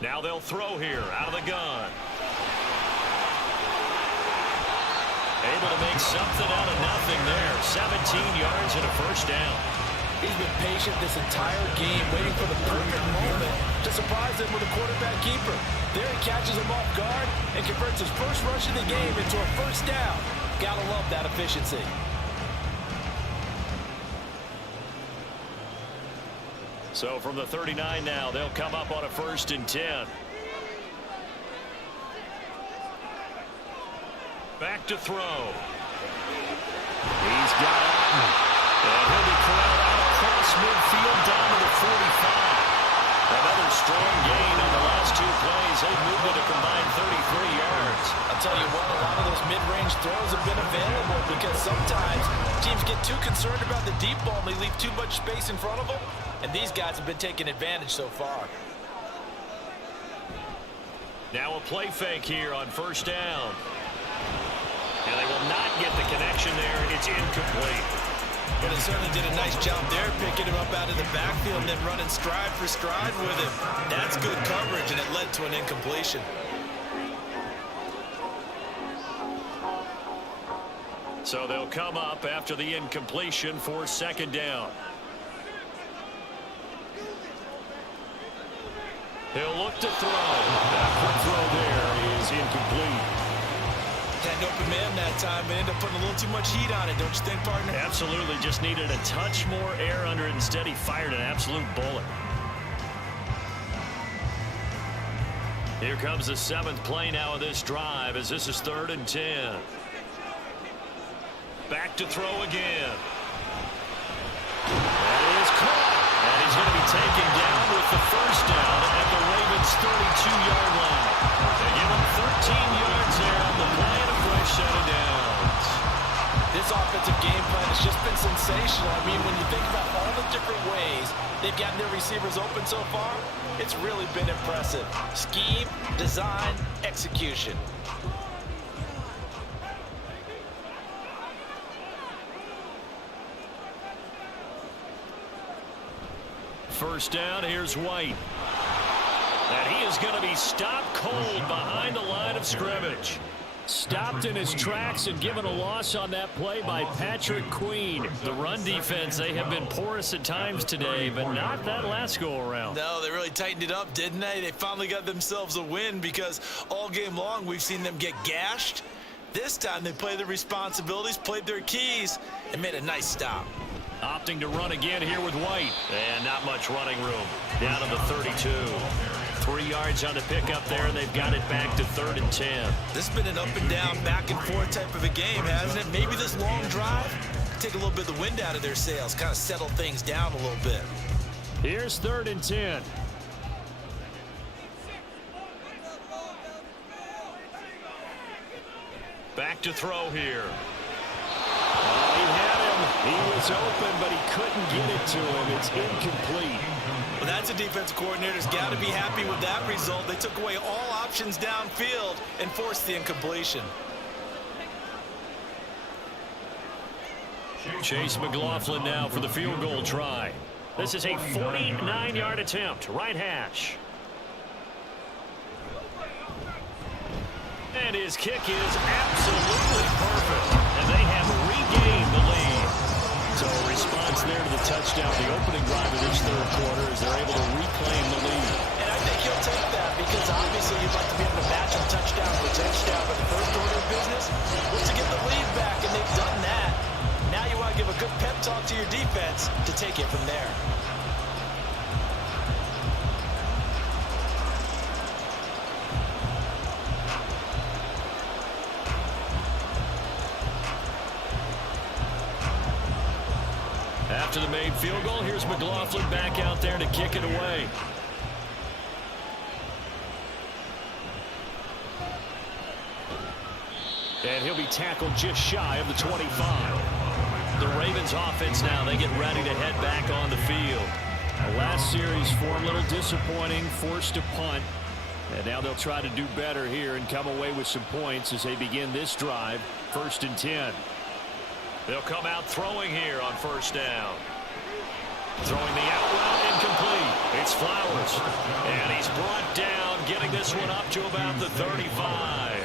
Now they'll throw here out of the gun. Able to make something out of nothing there. 17 yards and a first down. He's been patient this entire game, waiting for the perfect moment to surprise them with a quarterback keeper. There he catches him off guard and converts his first rush of the game into a first down. Gotta love that efficiency. So from the 39 now, they'll come up on a 1st and 10. Back to throw. He's got it. And he'll be corralled out across midfield down to the 45. Another strong gain on the last 2 plays. They've moved it a combined 33 yards. I'll tell you what, a lot of those mid-range throws have been available because sometimes teams get too concerned about the deep ball and they leave too much space in front of them. And these guys have been taking advantage so far. Now a play fake here on first down. And they will not get the connection there. It's incomplete. But they certainly did a nice job there, picking him up out of the backfield and then running stride for stride with him. That's good coverage, and it led to an incompletion. So they'll come up after the incompletion for 2nd down. He'll look to throw. That quick throw there is incomplete. Had an open man that time and ended up putting a little too much heat on it, don't you think, partner? Absolutely. Just needed a touch more air under it. Instead, he fired an absolute bullet. Here comes the 7th play now of this drive as this is 3rd and 10. Back to throw again. That is caught. And he's going to be taken down with the first down at the Ravens' 32-yard line. They give him 13 yards there on the play and a fresh set of downs. This offensive game plan has just been sensational. I mean, when you think about all the different ways they've gotten their receivers open so far, it's really been impressive. Scheme, design, execution. First down, here's White. And he is going to be stopped cold behind the line of scrimmage. Stopped in his tracks and given a loss on that play by Patrick Queen. The run defense, they have been porous at times today, but not that last go-around. No, they really tightened it up, didn't they? They finally got themselves a win because all game long we've seen them get gashed. This time they played their responsibilities, played their keys, and made a nice stop. Opting to run again here with White. And not much running room. Down to the 32. 3 yards on the pickup there, and they've got it back to 3rd and 10. This has been an up and down, back and forth type of a game, hasn't it? Maybe this long drive take a little bit of the wind out of their sails, kind of settle things down a little bit. Here's 3rd and 10. Back to throw here. He had him. He was open, but he couldn't get it to him. It's incomplete. Well, that's a defensive coordinator's got to be happy with that result. They took away all options downfield and forced the incompletion. Chase McLaughlin now for the field goal try. This is a 49-yard attempt. Right hash. And his kick is absolutely perfect. And they have regained the lead. So a response there to the touchdown, the opening drive of this 3rd quarter, as they're able to reclaim the lead. And I think he'll take that because obviously you'd like to be able to match a touchdown for touchdown, but the first order of business was to get the lead back, and they've done that. Now you want to give a good pep talk to your defense to take it from there. after the made field goal. Here's McLaughlin back out there to kick it away. And he'll be tackled just shy of the 25. The Ravens offense now, they get ready to head back on the field. The last series for them, a little disappointing, forced to punt. And now they'll try to do better here and come away with some points as they begin this drive, 1st and 10. They'll come out throwing here on 1st down. Throwing the out route, incomplete. It's Flowers. And he's brought down, getting this one up to about the 35.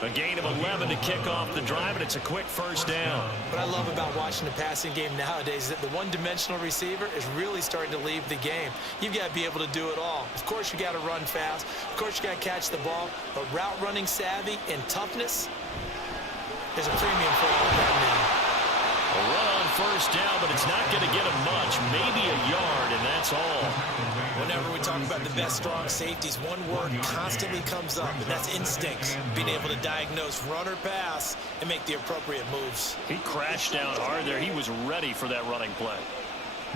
A gain of 11 to kick off the drive, and it's a quick 1st down. What I love about watching the passing game nowadays is that the one-dimensional receiver is really starting to leave the game. You've got to be able to do it all. Of course, you got to run fast. Of course, you got to catch the ball. But route running savvy and toughness, there's a premium for all of that now. A run on 1st down, but it's not going to get him much. Maybe a yard, and that's all. Whenever we talk about the best strong safeties, one word constantly comes up, and that's instincts. Being able to diagnose run or pass and make the appropriate moves. He crashed down hard there. He was ready for that running play.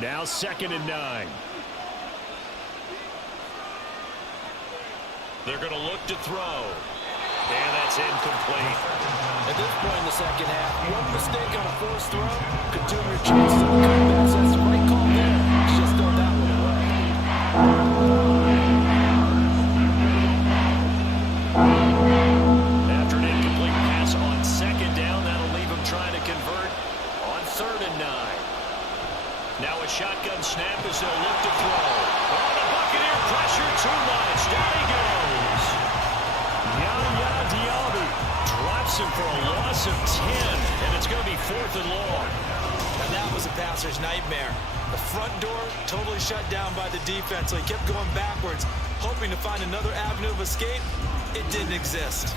Now 2nd and 9. They're going to look to throw. And that's incomplete. At this point in the second half, one mistake on a forced throw could turn your chances of the comeback. That's the right call there. Just throw that one away. After an incomplete pass on 2nd down, that'll leave him trying to convert on 3rd and 9. Now a shotgun snap as they'll look to throw. Oh, the Buccaneer pressure too much. Down he goes. Drops him for a loss of 10, and it's going to be 4th and long. Now that was a passer's nightmare. The front door totally shut down by the defense, so he kept going backwards, hoping to find another avenue of escape. It didn't exist.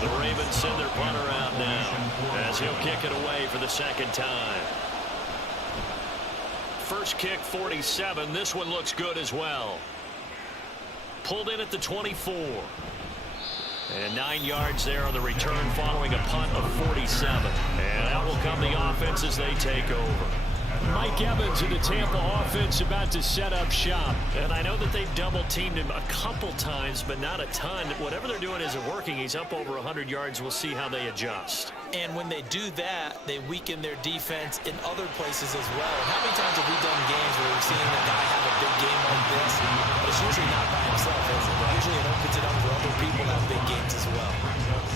The Ravens send their punter out now as he'll kick it away for the 2nd time. First kick, 47. This one looks good as well. Pulled in at the 24. And 9 yards there on the return following a punt of 47. And out will come the offense as they take over. Mike Evans in the Tampa offense about to set up shop. And I know that they've double-teamed him a couple times, but not a ton. Whatever they're doing isn't working. He's up over 100 yards. We'll see how they adjust. And when they do that, they weaken their defense in other places as well. How many times have we done games where we've seen a guy have a big game like this? But it's usually not by himself, is it? Usually it opens it up for other people to have big games as well.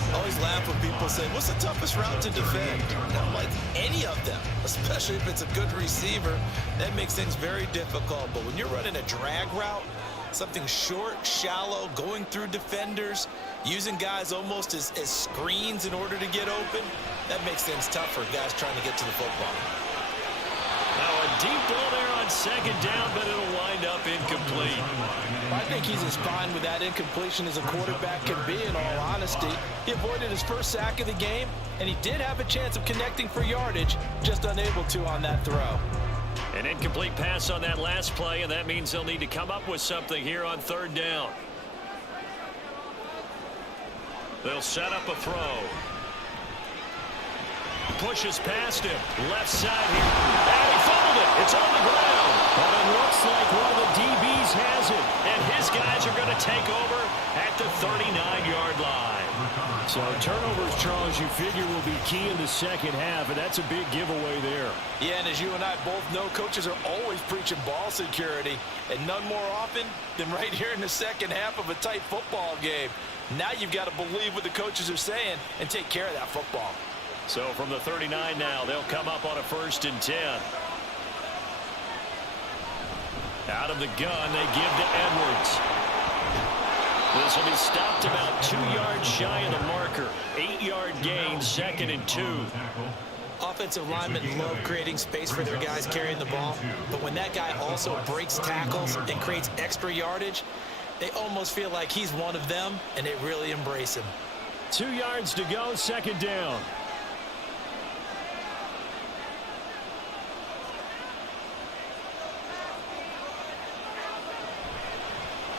I always laugh when people say, what's the toughest route to defend? And I'm like, any of them, especially if it's a good receiver. That makes things very difficult. But when you're running a drag route, something short, shallow, going through defenders, using guys almost as screens in order to get open, that makes things tough for guys trying to get to the football. Now a deep ball there on 2nd down, but it'll wind up incomplete. I think he's as fine with that incompletion as a quarterback can be, in all honesty. He avoided his first sack of the game, and he did have a chance of connecting for yardage, just unable to on that throw. An incomplete pass on that last play, and that means they'll need to come up with something here on 3rd down. They'll set up a throw. Pushes past him. Left side here. And he fumbled it. It's on the ground. But it looks like one of the DBs has it. And his guys are going to take over at the 39-yard line. So turnovers, Charles, you figure will be key in the 2nd half, and that's a big giveaway there. Yeah, and as you and I both know, coaches are always preaching ball security, and none more often than right here in the 2nd half of a tight football game. Now you've got to believe what the coaches are saying and take care of that football. So from the 39 now, they'll come up on a 1st and 10. Out of the gun, they give to Edwards. This will be stopped about 2 yards shy of the marker. 8-yard gain, 2nd and 2. Offensive linemen love creating space for their guys carrying the ball, but when that guy also breaks tackles and creates extra yardage, they almost feel like he's one of them, and they really embrace him. 2 yards to go, 2nd down.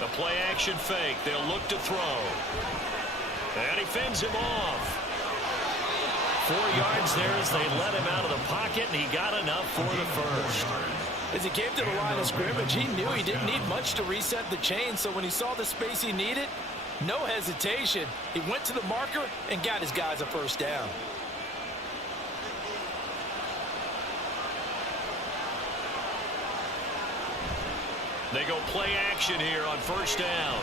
The play action fake. They'll look to throw. And he fends him off. 4 yards there as they let him out of the pocket, and he got enough for the first. As he came to the line of scrimmage, he knew he didn't need much to reset the chain, so when he saw the space he needed, no hesitation. He went to the marker and got his guys a first down. They go play action here on first down.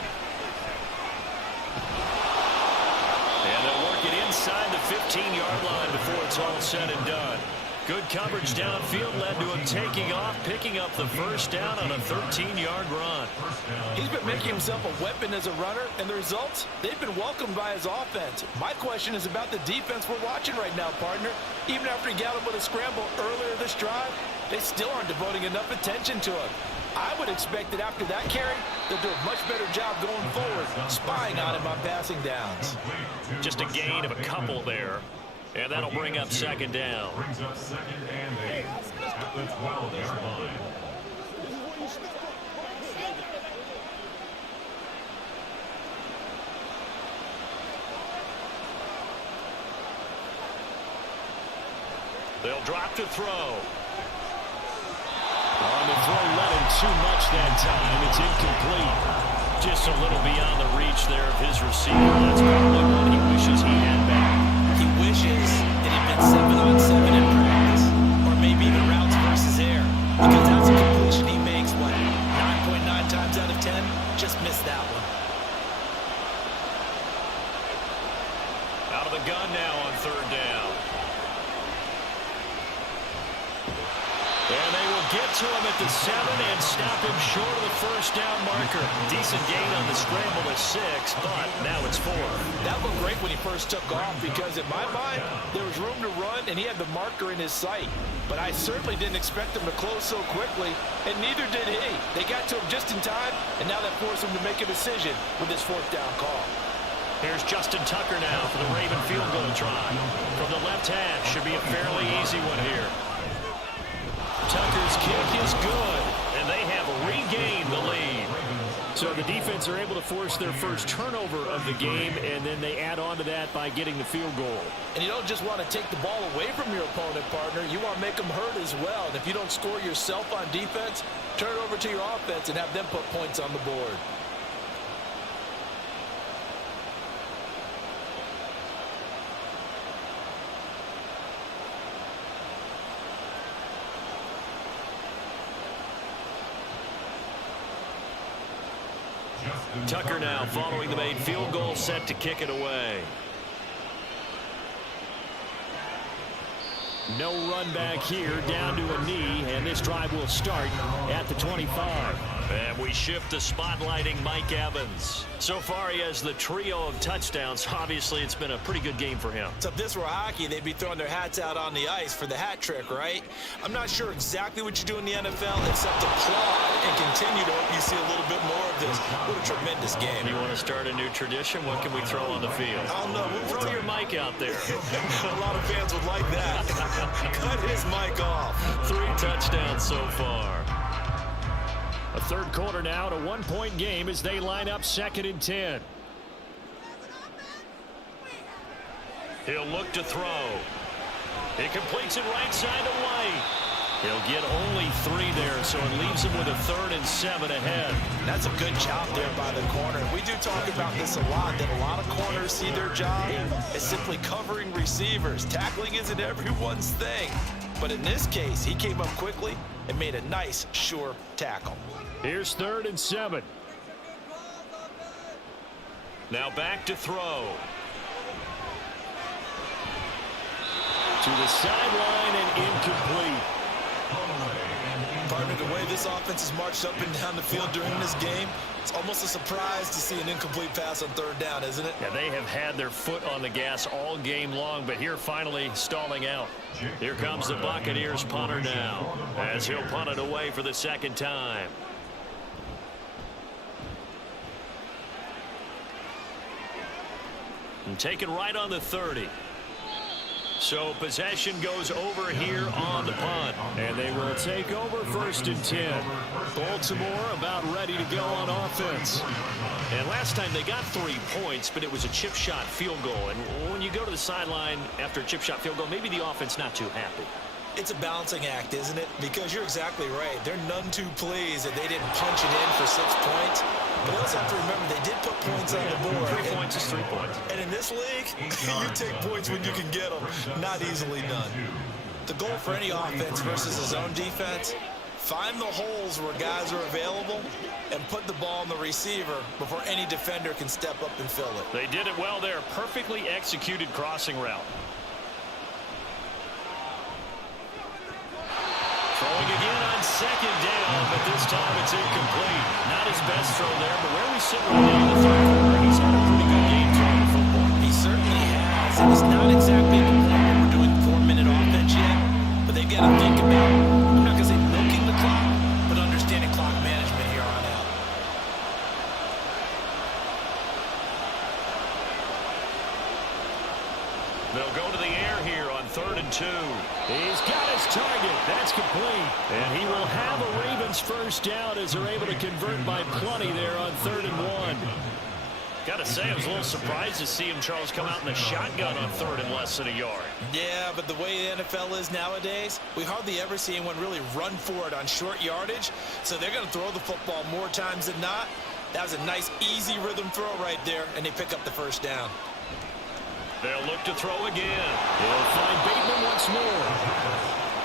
And they'll work it inside the 15-yard line before it's all said and done. Good coverage downfield led to him taking off, picking up the first down on a 13-yard run. He's been making himself a weapon as a runner, and the results, they've been welcomed by his offense. My question is about the defense we're watching right now, partner. Even after he got him with a scramble earlier this drive, they still aren't devoting enough attention to him. I would expect that after that carry, they'll do a much better job going forward, spying on him on passing downs. Just a gain of a couple there. And that'll bring up second down. Brings up 2nd and 8 at the 12-yard line. They'll drop to throw. On the throw, let him too much that time. It's incomplete. Just a little beyond the reach there of his receiver. That's probably one he wishes he had back. He wishes it had been 7-on-7 in practice, or maybe even routes versus air, because that's a completion he makes, what, 9.9 times out of 10? Just missed that one. Out of the gun now on third down. And they will get to him at the 7 and stop him short of the first down marker. Decent gain on the scramble to 6, but now it's 4. That looked great when he first took off because, in my mind, there was room to run and he had the marker in his sight. But I certainly didn't expect him to close so quickly, and neither did he. They got to him just in time, and now that forced him to make a decision with this fourth down call. Here's Justin Tucker now for the Raven field goal try. From the left hash, should be a fairly easy one here. Tucker's kick is good, and they have regained the lead. So the defense are able to force their first turnover of the game, and then they add on to that by getting the field goal. And you don't just want to take the ball away from your opponent, partner. You want to make them hurt as well. And if you don't score yourself on defense, turn it over to your offense and have them put points on the board. Tucker now following the made field goal, set to kick it away. No run back here, down to a knee, and this drive will start at the 25. And we shift to spotlighting Mike Evans. So far, he has the trio of touchdowns. Obviously, it's been a pretty good game for him. So if this were hockey, they'd be throwing their hats out on the ice for the hat trick, right? I'm not sure exactly what you do in the NFL, except applaud and continue to hope you see a little bit more of this. What a tremendous game. You want to start a new tradition? What can we throw on the field? I don't know. Throw your mic out there. A lot of fans would like that. Cut his mic off. 3 touchdowns so far. A third quarter now, to 1-point game as they line up 2nd and 10. He'll look to throw. He completes it right side to White. He'll get only 3 there, so it leaves him with a 3rd and 7 ahead. That's a good job there by the corner. We do talk about this a lot, that a lot of corners see their job as simply covering receivers. Tackling isn't everyone's thing. But in this case, he came up quickly and made a nice, sure tackle. Here's 3rd and 7. Now back to throw. To the sideline and incomplete. Partner, the way this offense has marched up and down the field during this game, it's almost a surprise to see an incomplete pass on 3rd down, isn't it? Yeah, they have had their foot on the gas all game long, but here finally stalling out. Here comes the Buccaneers punter now, as he'll punt it away for the 2nd time. And taken right on the 30. So possession goes over here on the punt. And they will take over 1st and 10. Baltimore about ready to go on offense. And last time they got 3 points, but it was a chip shot field goal. And when you go to the sideline after a chip shot field goal, maybe the offense not too happy. It's a balancing act, isn't it? Because you're exactly right. They're none too pleased that they didn't punch it in for 6 points. But you also have to remember they did put points on the board. 3 points is 3 points. And in this league, you take points when you can get them. Not easily done. The goal for any offense versus a zone defense, find the holes where guys are available and put the ball on the receiver before any defender can step up and fill it. They did it well there. Perfectly executed crossing route. Throwing again on 2nd down, but this time it's incomplete. Not his best throw there, but where we sit right now in the 3rd quarter, he's had a pretty good game throwing the football. He certainly has. And it's not exactly the point where we're doing 4-minute offense yet, but they've got to think about, I'm not going to say milking the clock, but understanding clock management here on out. They'll go to the air here on 3rd and 2. He's got his target. That's complete. And he will have a Ravens 1st down as they're able to convert by plenty there on 3rd and 1. Got to say, I was a little surprised to see him, Charles, come out in the shotgun on 3rd and less than a yard. Yeah, but the way the NFL is nowadays, we hardly ever see anyone really run for it on short yardage. So they're going to throw the football more times than not. That was a nice, easy rhythm throw right there, and they pick up the 1st down. They'll look to throw again. They'll find Bateman once more.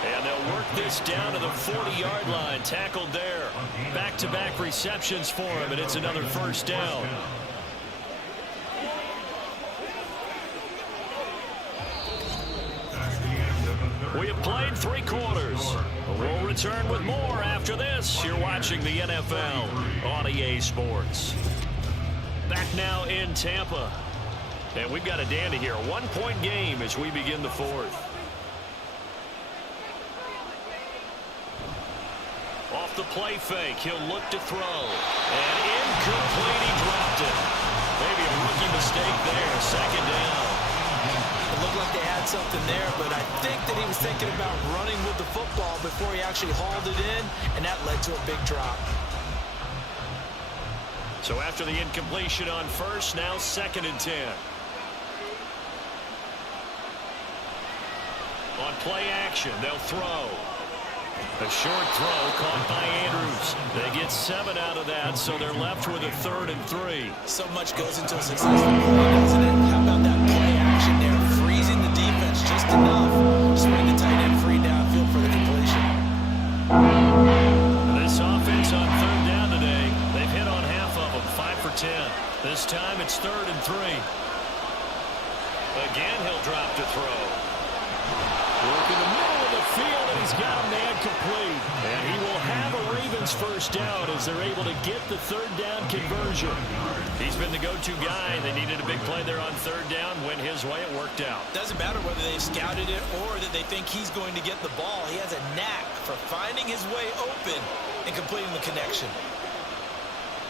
And they'll work this down to the 40-yard line. Tackled there. Back-to-back receptions for him, and it's another 1st down. We have played 3 quarters. We'll return with more after this. You're watching the NFL on EA Sports. Back now in Tampa. And we've got a dandy here. A 1-point game as we begin the 4th. Off the play fake. He'll look to throw. And incomplete. He dropped it. Maybe a rookie mistake there. 2nd down. It looked like they had something there, but I think that he was thinking about running with the football before he actually hauled it in, and that led to a big drop. So after the incompletion on 1st, now 2nd and 10. On play action, they'll throw. A short throw caught by Andrews. They get 7 out of that, so they're left with a 3rd and 3. So much goes into a successful play, doesn't it? How about that play action there? Freezing the defense just enough. Swing the tight end free downfield for the completion. This offense on 3rd down today, they've hit on half of them, 5 for 10. This time it's 3rd and 3. Again, he'll drop to throw. Work in the middle of the field, and he's got a man complete. And he will have a Ravens 1st down as they're able to get the 3rd down conversion. He's been the go-to guy. They needed a big play there on 3rd down. Went his way. It worked out. Doesn't matter whether they scouted it or that they think he's going to get the ball. He has a knack for finding his way open and completing the connection.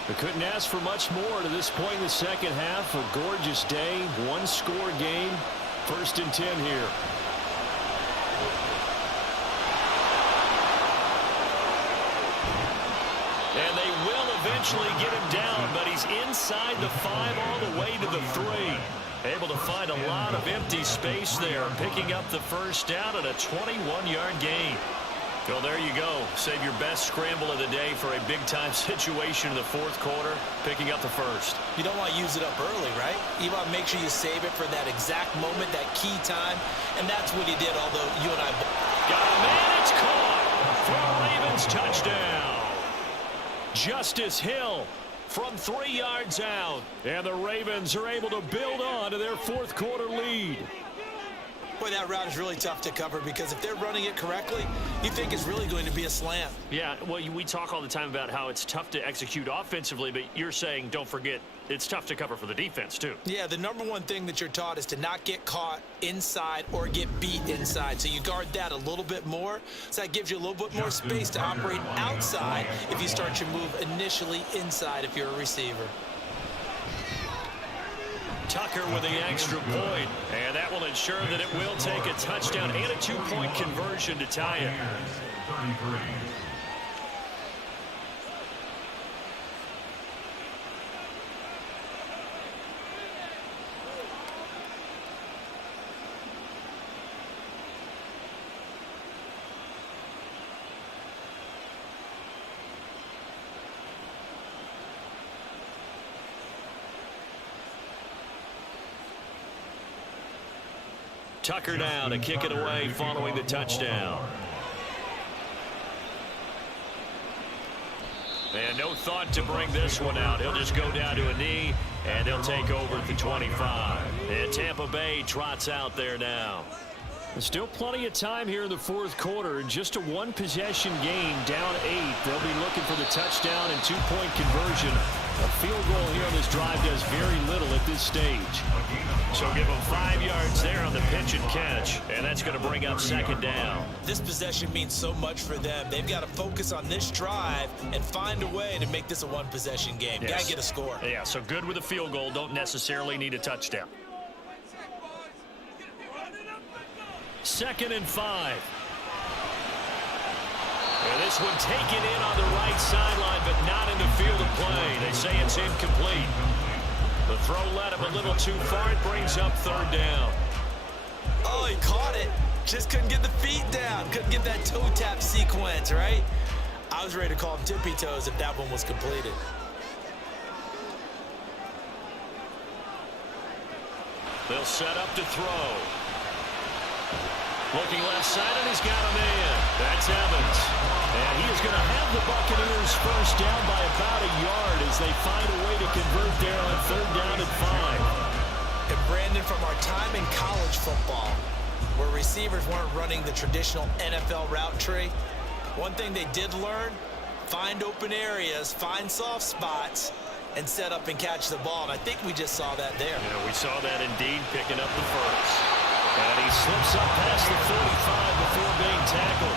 They couldn't ask for much more to this point in the 2nd half. A gorgeous day, 1-score game. 1st and 10 here. And they will eventually get him down, but he's inside the 5 all the way to the 3. Able to find a lot of empty space there, picking up the 1st down at a 21-yard gain. Well, there you go. Save your best scramble of the day for a big-time situation in the 4th quarter, picking up the 1st. You don't want to use it up early, right? You want to make sure you save it for that exact moment, that key time, and that's what he did, although you and I... Got him, and it's caught for a Ravens touchdown. Justice Hill from 3 yards out, and the Ravens are able to build on to their 4th quarter lead. Boy, that route is really tough to cover because if they're running it correctly, you think it's really going to be a slam. Yeah, well, we talk all the time about how it's tough to execute offensively, but you're saying, don't forget, it's tough to cover for the defense, too. Yeah, the number one thing that you're taught is to not get caught inside or get beat inside. So you guard that a little bit more. So that gives you a little bit more space to operate outside if you start your move initially inside if you're a receiver. Tucker with the extra point. And that will ensure that it will take a touchdown and a 2-point conversion to tie it. 33. Tucker down to kick it away following the touchdown. And no thought to bring this one out. He'll just go down to a knee, and they'll take over at the 25. And Tampa Bay trots out there now. There's still plenty of time here in the fourth quarter. Just a one-possession game, down 8. They'll be looking for the touchdown and 2-point conversion. A field goal here on this drive does very little at this stage. So give them 5 yards there on the pitch and catch, and that's going to bring up second down. This possession means so much for them. They've got to focus on this drive and find a way to make this a one-possession game. Yes. Got to get a score. Yeah, so good with a field goal. Don't necessarily need a touchdown. 2nd and 5. And this one taken in on the right sideline, but not in the field of play. They say it's incomplete. The throw led him a little too far. It brings up 3rd down. Oh, he caught it. Just couldn't get the feet down. Couldn't get that toe tap sequence, right? I was ready to call him tippy toes if that one was completed. They'll set up to throw. Looking left side, and he's got a man. That's Evans. And he is going to have the Buccaneers first down by about a yard as they find a way to convert there on 3rd down and 5. And Brandon, from our time in college football, where receivers weren't running the traditional NFL route tree, one thing they did learn, find open areas, find soft spots, and set up and catch the ball. And I think we just saw that there. Yeah, we saw that indeed, picking up the first. And he slips up past the 45 before being tackled.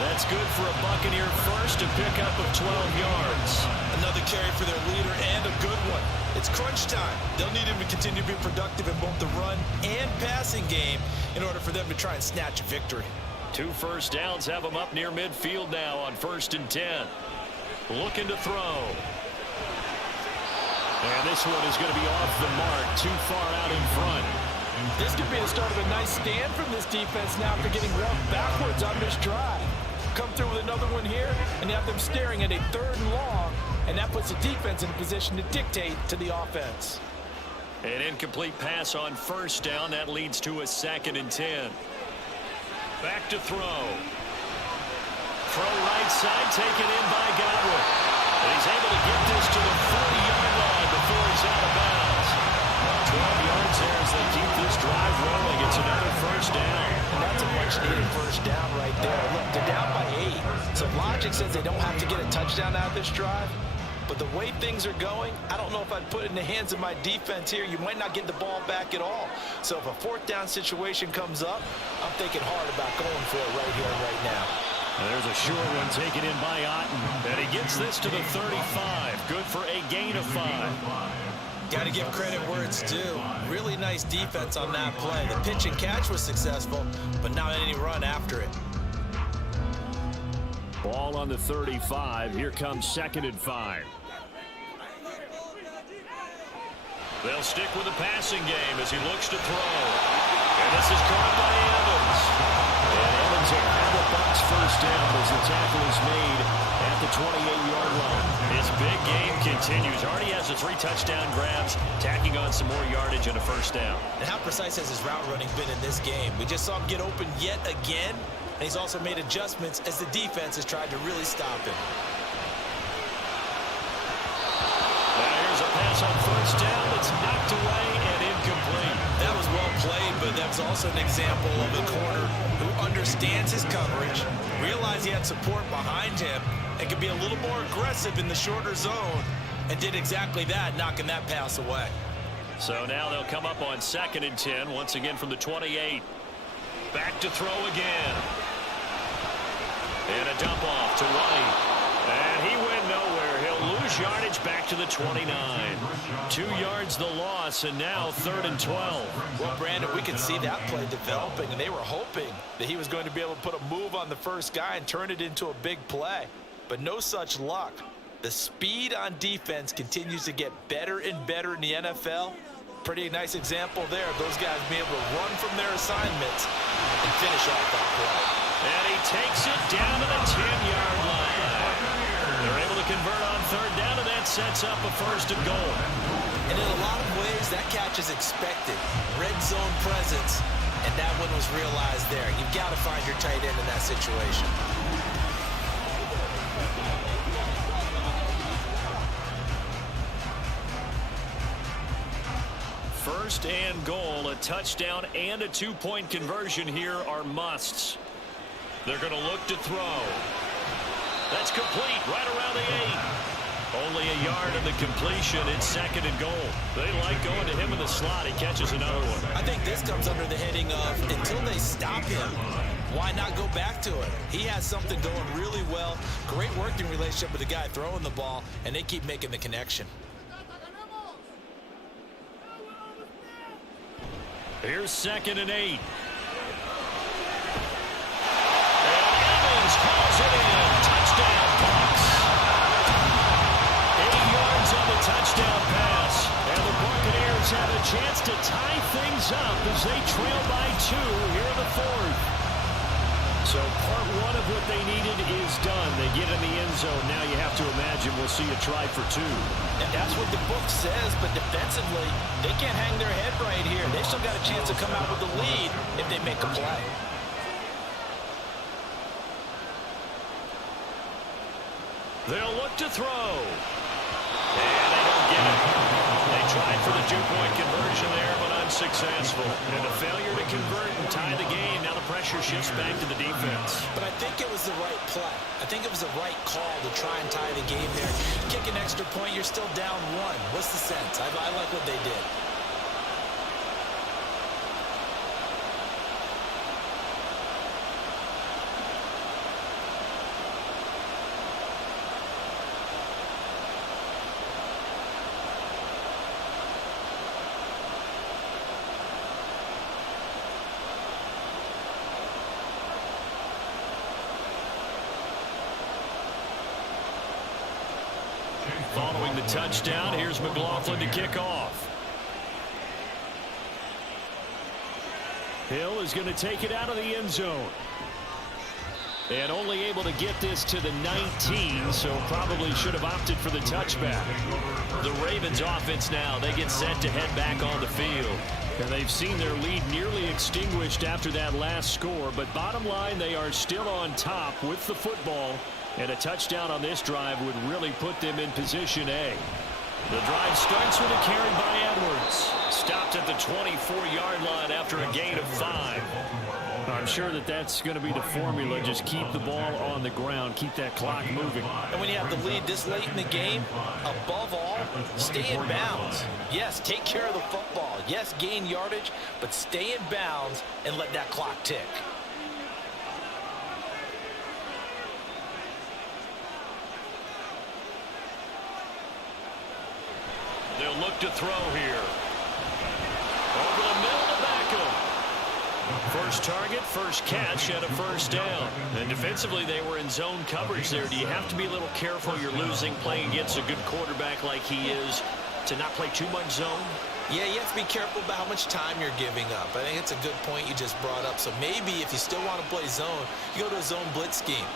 That's good for a Buccaneer first, a pickup of 12 yards. Another carry for their leader, and a good one. It's crunch time. They'll need him to continue to be productive in both the run and passing game in order for them to try and snatch a victory. 2 first downs have him up near midfield now on 1st and 10. Looking to throw. And this one is going to be off the mark, too far out in front. This could be the start of a nice stand from this defense now after getting walked backwards on this drive. Come through with another one here, and you have them staring at a 3rd and long, and that puts the defense in a position to dictate to the offense. An incomplete pass on 1st down. That leads to a 2nd and 10. Back to throw. Throw right side, taken in by Godwin. And he's able to get this to the 40-yard line before he's out of bounds. 12 yards there as they keep this drive rolling. It's another 1st down. And that's a much-needed 1st down right there. Look, they're down by 8. So logic says they don't have to get a touchdown out of this drive. But the way things are going, I don't know if I'd put it in the hands of my defense here. You might not get the ball back at all. So if a 4th down situation comes up, I'm thinking hard about going for it right here and right now. And there's a short one taken in by Otten. And he gets this to the 35. Good for a gain of 5. Got to give credit where it's due. Really nice defense on that play. The pitch and catch was successful, but not any run after it. Ball on the 35. Here comes 2nd and 5. They'll stick with the passing game as he looks to throw. And this is caught by Evans. And Evans will have a box 1st down as the tackle is made at the 28-yard line. His big game continues. Already has the 3 touchdown grabs, tacking on some more yardage and a 1st down. And how precise has his route running been in this game? We just saw him get open yet again, and he's also made adjustments as the defense has tried to really stop him. Now here's a pass on 1st down that's knocked away and incomplete. That was well played, but that was also an example of a corner who understands his coverage, realized he had support behind him, and could be a little more aggressive in the shorter zone, and did exactly that, knocking that pass away. So now they'll come up on 2nd and 10, once again from the 28. Back to throw again. And a dump off to White. And he went nowhere. He'll lose gains yardage back to the 29. 2 yards the loss, and now 3rd and 12. Well, Brandon, we could see that play developing, and they were hoping that he was going to be able to put a move on the first guy and turn it into a big play. But no such luck. The speed on defense continues to get better and better in the NFL. Pretty nice example there of those guys being able to run from their assignments and finish off that play. And he takes it down to the 10-yard line. They're able to convert on 3rd down, and that sets up a 1st and goal. And in a lot of ways, that catch is expected. Red zone presence, and that one was realized there. You've got to find your tight end in that situation. First and goal, a touchdown and a 2-point conversion here are musts. They're going to look to throw. That's complete right around the 8. Only a yard in the completion. It's 2nd and goal. They like going to him in the slot. He catches another one. I think this comes under the heading of until they stop him, why not go back to it? He has something going really well. Great working relationship with the guy throwing the ball, and they keep making the connection. Here's 2nd and 8. And Evans calls it in. Touchdown, Bucks. 8 yards on the touchdown pass. And the Buccaneers have a chance to tie things up as they trail by 2 here in the 4th. So part 1 of what they needed is done. They get in the end zone. Now you have to imagine we'll see a try for 2. And that's what the book says, but defensively, they can't hang their head right here. They still got a chance to come out with the lead if they make a play. They'll look to throw. And they don't get it. They tried for the 2-point conversion there, but unsuccessful. And a failure to convert and tie the game. Now the pressure shifts back to the defense. But I think it was the right play. I think it was the right call to try and tie the game there. Kick an extra point, you're still down 1. What's the sense? I like what they did. Following the touchdown, here's McLaughlin to kick off. Hill is going to take it out of the end zone. And only able to get this to the 19, so probably should have opted for the touchback. The Ravens offense now, they get set to head back on the field. And they've seen their lead nearly extinguished after that last score. But bottom line, they are still on top with the football. And a touchdown on this drive would really put them in position A. The drive starts with a carry by Edwards. Stopped at the 24-yard line after a gain of 5. I'm sure that that's going to be the formula. Just keep the ball on the ground. Keep that clock moving. And when you have the lead this late in the game, above all, stay in bounds. Yes, take care of the football. Yes, gain yardage, but stay in bounds and let that clock tick. They'll look to throw here. Over the middle to Beckham. First target, first catch, and a 1st down. And defensively, they were in zone coverage there. Do you have to be a little careful? You're losing, playing against a good quarterback like he is, to not play too much zone? Yeah, you have to be careful about how much time you're giving up. I think it's a good point you just brought up. So maybe if you still want to play zone, you go to a zone blitz scheme.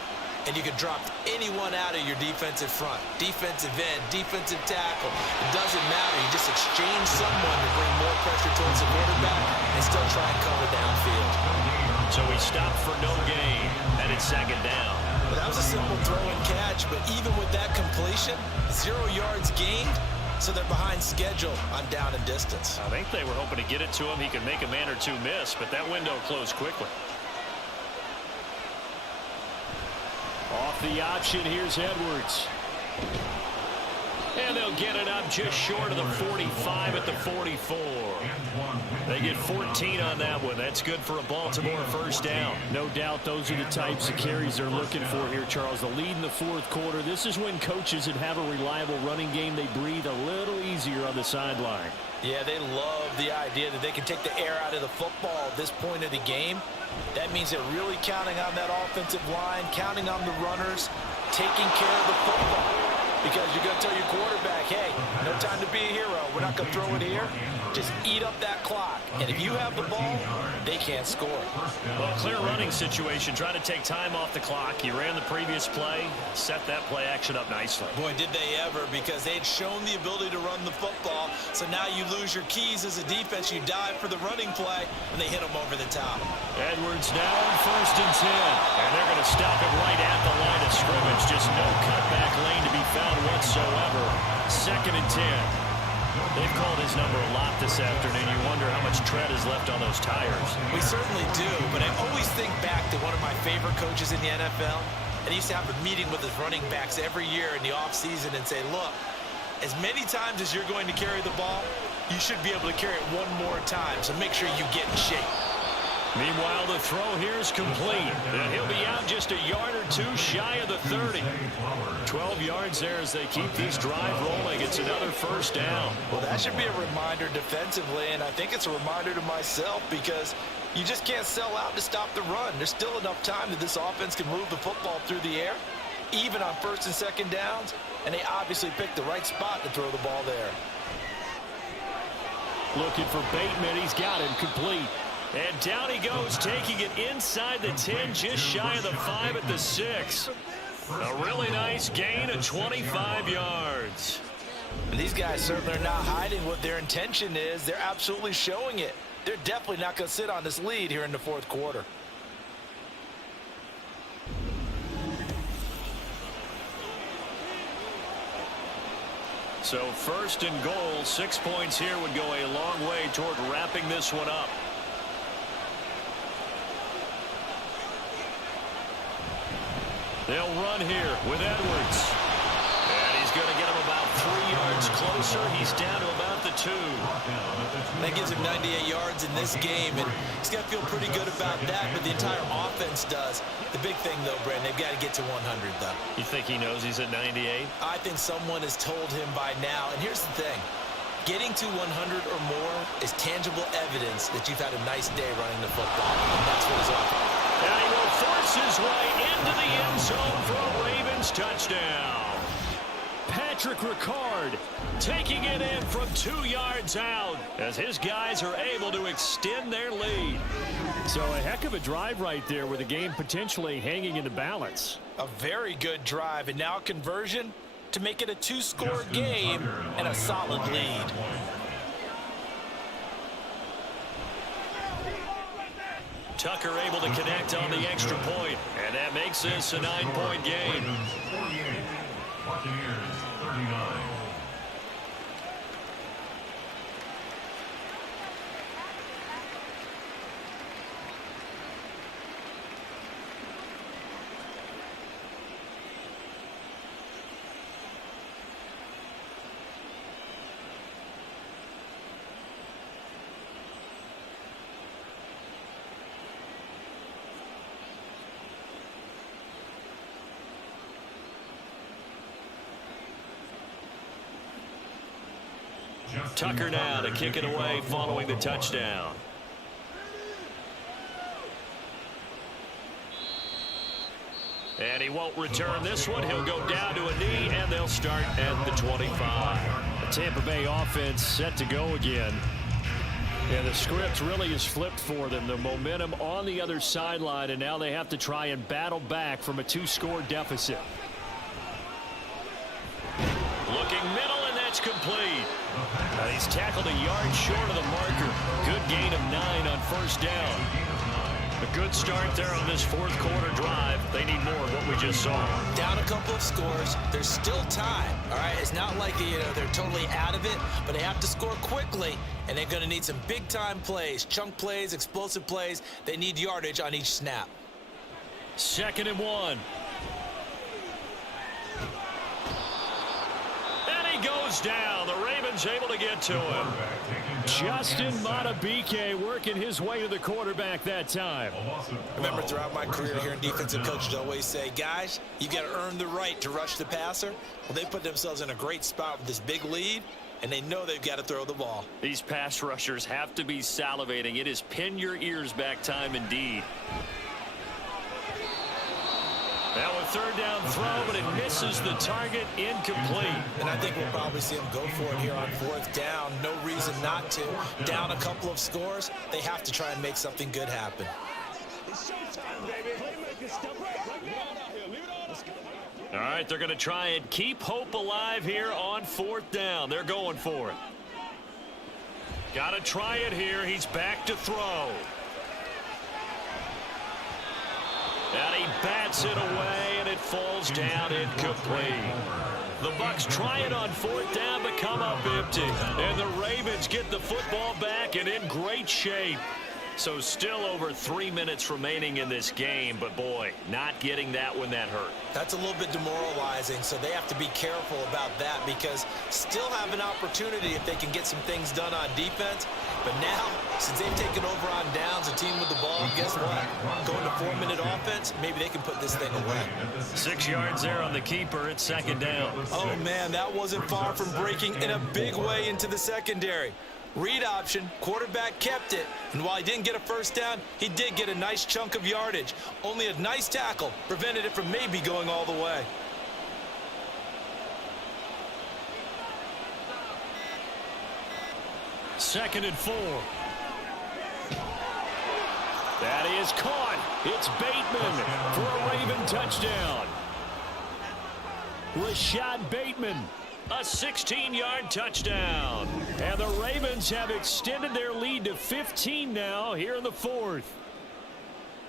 And you can drop anyone out of your defensive front. Defensive end, defensive tackle. It doesn't matter. You just exchange someone to bring more pressure towards the quarterback and still try and cover downfield. So he stopped for no gain, and it's 2nd down. Well, that was a simple throw and catch, but even with that completion, 0 yards gained, so they're behind schedule on down and distance. I think they were hoping to get it to him. He could make a man or two miss, but that window closed quickly. Off the option, here's Edwards. And they'll get it up just short of the 45 at the 44. They get 14 on that one. That's good for a Baltimore first down. No doubt those are the types of carries they're looking for here, Charles. The lead in the fourth quarter. This is when coaches that have a reliable running game, they breathe a little easier on the sideline. Yeah, they love the idea that they can take the air out of the football at this point of the game. That means they're really counting on that offensive line, counting on the runners, taking care of the football. Because you're going to tell your quarterback, hey, no time to be a hero. We're not going to throw it here. Just eat up that clock. And if you have the ball, they can't score. Well, clear running situation. Trying to take time off the clock. You ran the previous play, set that play action up nicely. Boy, did they ever, because they had shown the ability to run the football. So now you lose your keys as a defense. You dive for the running play, and they hit them over the top. Edwards now on 1st and 10. And they're going to stop it right at the line of scrimmage. Just no cutback lane to be found whatsoever. 2nd and 10. They've called his number a lot this afternoon. You wonder how much tread is left on those tires. We certainly do, but I always think back to one of my favorite coaches in the NFL. And he used to have a meeting with his running backs every year in the offseason and say, look, as many times as you're going to carry the ball, you should be able to carry it one more time, so make sure you get in shape. Meanwhile, the throw here is complete. And he'll be out just a yard or two shy of the 30. 12 yards there as they keep this drive rolling. It's another first down. Well, that should be a reminder defensively, and I think it's a reminder to myself because you just can't sell out to stop the run. There's still enough time that this offense can move the football through the air, even on 1st and 2nd downs, and they obviously picked the right spot to throw the ball there. Looking for Bateman. He's got him complete. And down he goes, taking it inside the 10, just shy of the 5 at the 6. A really nice gain of 25 yards. And these guys certainly are not hiding what their intention is. They're absolutely showing it. They're definitely not going to sit on this lead here in the fourth quarter. So 1st and goal, 6 points here would go a long way toward wrapping this one up. They'll run here with Edwards. And he's going to get him about 3 yards closer. He's down to about the 2. That gives him 98 yards in this game, and he's got to feel pretty good about that, but the entire offense does. The big thing, though, Brandon, they've got to get to 100, though. You think he knows he's at 98? I think someone has told him by now, and here's the thing. Getting to 100 or more is tangible evidence that you've had a nice day running the football, and that's what he's on. And he will force his way into the end zone for a Ravens touchdown. Patrick Ricard taking it in from 2 yards out as his guys are able to extend their lead. So a heck of a drive right there with the game potentially hanging in the balance. A very good drive, and now a conversion to make it a 2-score game and a solid lead. Tucker able to connect on the extra point, and that makes this a 9-point game. Ravens 48, Buccaneers 39. Tucker now to kick it away following the touchdown. And he won't return this one. He'll go down to a knee, and they'll start at the 25. The Tampa Bay offense set to go again. And the script really is flipped for them. The momentum on the other sideline, and now they have to try and battle back from a 2-score deficit. Looking middle, and that's complete. He's tackled a yard short of the marker. Good gain of 9 on 1st down. A good start there on this fourth quarter drive. They need more of what we just saw. Down a couple of scores. There's still time. All right, it's not like they're totally out of it, but they have to score quickly, and they're going to need some big-time plays, chunk plays, explosive plays. They need yardage on each snap. 2nd and 1. And he goes goes down. The Ravens able to get to him. Justin Matabike working his way to the quarterback that time. Remember, throughout my career here in defensive coaches always say, guys, you got to earn the right to rush the passer. Well, they put themselves in a great spot with this big lead, and they know they've got to throw the ball. These pass rushers have to be salivating. It is pin your ears back time indeed. Now a third down throw, but it misses the target, incomplete. And I think we'll probably see them go for it here on fourth down. No reason not to. Down a couple of scores, they have to try and make something good happen. All right, they're going to try and keep hope alive here on fourth down. They're going for it. Got to try it here. He's back to throw. And he bats it away, and it falls down incomplete. The Bucs try it on fourth down, but come up empty. And the Ravens get the football back and in great shape. So still over 3 minutes remaining in this game, but boy, not getting that when that hurt. That's a little bit demoralizing, so they have to be careful about that because still have an opportunity if they can get some things done on defense. But now, since they've taken over on downs, a team with the ball, guess what? Going to 4-minute offense, maybe they can put this thing away. 6 yards there on the keeper. It's second down. Oh, man, that wasn't far from breaking in a big way into the secondary. Read option, quarterback kept it, and while he didn't get a first down, he did get a nice chunk of yardage. Only a nice tackle prevented it from maybe going all the way. Second and 4. That is caught. It's Bateman for a Raven touchdown. Rashad Bateman. A 16-yard touchdown. And the Ravens have extended their lead to 15 now here in the fourth.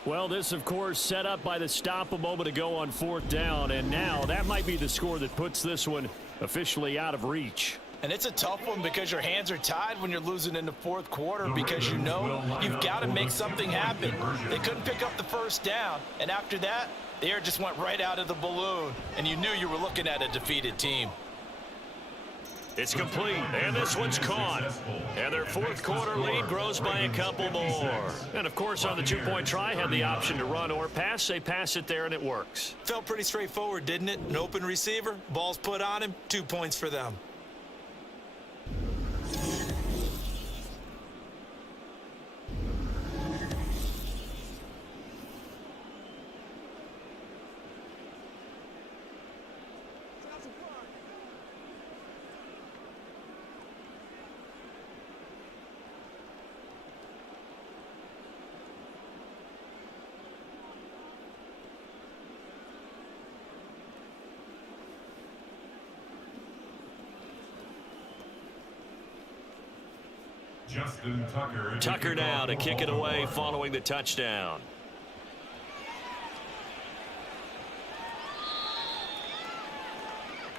Well, this, of course, set up by the stop a moment ago on fourth down. And now that might be the score that puts this one officially out of reach. And it's a tough one because your hands are tied when you're losing in the fourth quarter because you know you've got to make something happen. They couldn't pick up the first down. And after that, the air just went right out of the balloon. And you knew you were looking at a defeated team. It's complete, and this one's caught. And their fourth quarter lead grows by a couple more. And, of course, on the two-point try, had the option to run or pass. They pass it there, and it works. Felt pretty straightforward, didn't it? An open receiver, ball's put on him, 2 points for them. Justin Tucker. Tucker now to kick it away following the touchdown.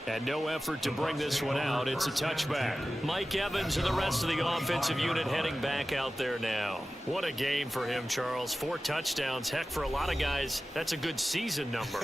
And no effort to bring this one out. It's a touchback. Mike Evans and the rest of the offensive unit heading back out there now. What a game for him, Charles. 4 touchdowns. Heck, for a lot of guys, that's a good season number.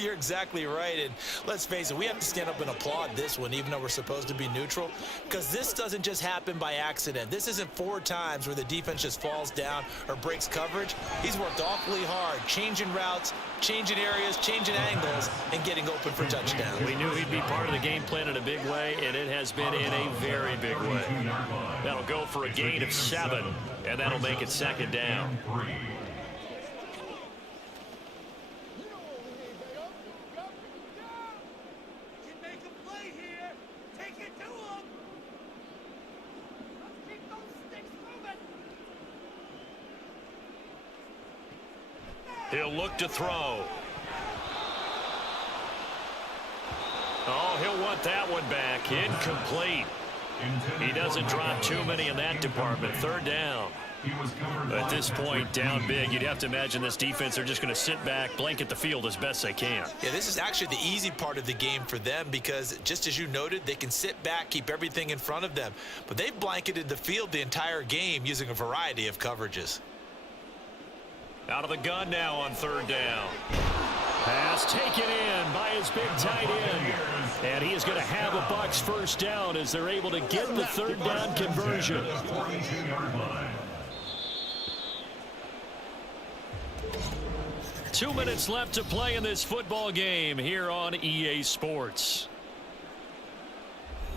You're exactly right. And let's face it, we have to stand up and applaud this one, even though we're supposed to be neutral, because this doesn't just happen by accident. This isn't 4 times where the defense just falls down or breaks coverage. He's worked awfully hard, changing routes, changing areas, changing angles, and getting open for touchdowns. We knew he'd be part of the game plan in a big way, and it has been in a very big way. That'll go for a gain of 7, and that'll make it second down. He'll look to throw. Oh, he'll want that one back. Incomplete. He doesn't drop too many in that department. Third down. At this point, down big, you'd have to imagine this defense are just going to sit back, blanket the field as best they can. Yeah, this is actually the easy part of the game for them because, just as you noted, they can sit back, keep everything in front of them. But they've blanketed the field the entire game using a variety of coverages. Out of the gun now on third down. Pass taken in by his big tight end. And he is going to have a Bucs first down as they're able to get the third down conversion. 42-yard line. 2 minutes left to play in this football game here on EA Sports.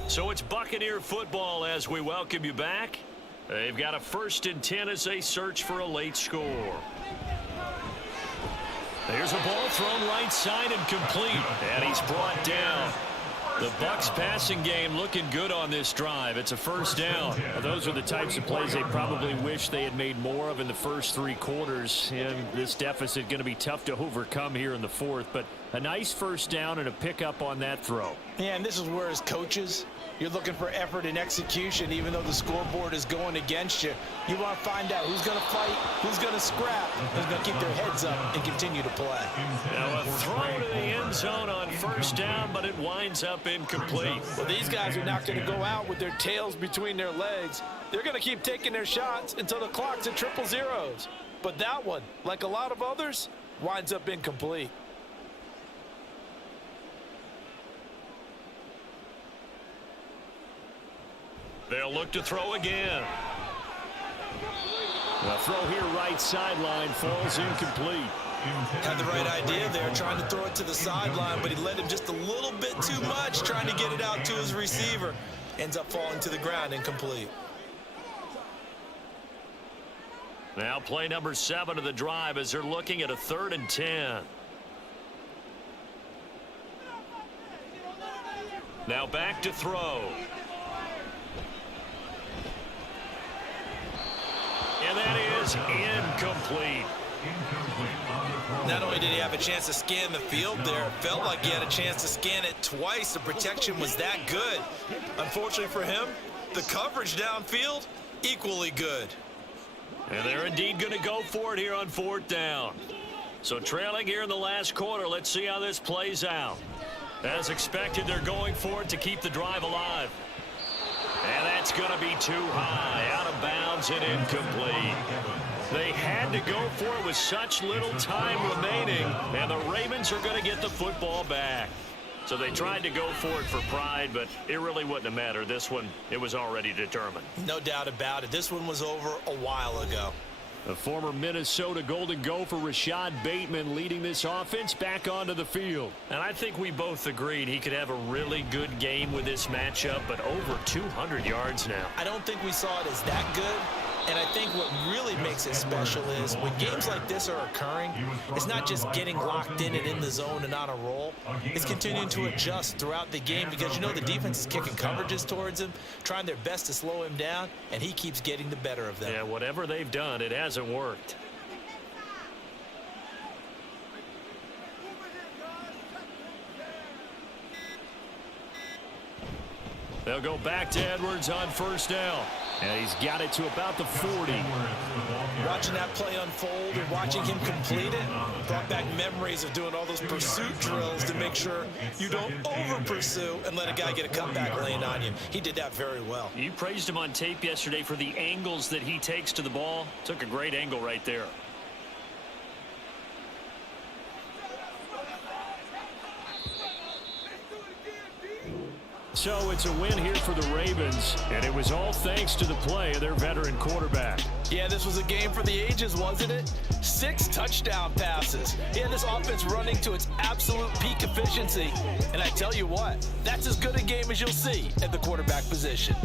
So it's Buccaneer football as we welcome you back. They've got a 1st and 10 as they search for a late score. There's a ball thrown right side and complete, and he's brought down. The Bucs passing game looking good on this drive. It's a first down. Those are the types of plays they probably wish they had made more of in the first 3 quarters. And this deficit going to be tough to overcome here in the 4th. But a nice first down and a pickup on that throw. Yeah, and this is where as coaches, you're looking for effort and execution, even though the scoreboard is going against you. You want to find out who's going to fight, who's going to scrap, who's going to keep their heads up and continue to play. Now a throw to the end zone on first down, but it winds up incomplete. Well, these guys are not going to go out with their tails between their legs. They're going to keep taking their shots until the clock's at 000. But that one, like a lot of others, winds up incomplete. They'll look to throw again. The throw here right sideline falls incomplete. Had the right idea there, trying to throw it to the sideline, but he led him just a little bit too much, trying to get it out to his receiver. Ends up falling to the ground, incomplete. Now play number 7 of the drive as they're looking at a 3rd and 10. Now back to throw. And that is incomplete. Not only did he have a chance to scan the field there, it felt like he had a chance to scan it twice. The protection was that good. Unfortunately for him, the coverage downfield, equally good. And they're indeed going to go for it here on 4th down. So trailing here in the last quarter, let's see how this plays out. As expected, they're going for it to keep the drive alive. And that's going to be too high, out of bounds and incomplete. They had to go for it with such little time remaining, and the Ravens are going to get the football back. So they tried to go for it for pride, but it really wouldn't have mattered. This one, it was already determined. No doubt about it. This one was over a while ago. The former Minnesota Golden Gopher Rashad Bateman leading this offense back onto the field. And I think we both agreed he could have a really good game with this matchup, but over 200 yards now. I don't think we saw it as that good. And I think what really makes it special is when games like this are occurring, it's not just getting locked in and in the zone and on a roll. It's continuing to adjust throughout the game because, you know, the defense is kicking coverages towards him, trying their best to slow him down, and he keeps getting the better of them. Yeah, whatever they've done, it hasn't worked. They'll go back to Edwards on first down. And he's got it to about the 40. Watching that play unfold and watching him complete it brought back memories of doing all those pursuit drills to make sure you don't over-pursue and let a guy get a cutback lane on you. He did that very well. You praised him on tape yesterday for the angles that he takes to the ball. Took a great angle right there. So it's a win here for the Ravens, and it was all thanks to the play of their veteran quarterback. Yeah, this was a game for the ages, wasn't it? 6 touchdown passes. He had this offense running to its absolute peak efficiency. And I tell you what, that's as good a game as you'll see at the quarterback position.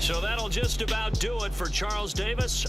So that'll just about do it for Charles Davis.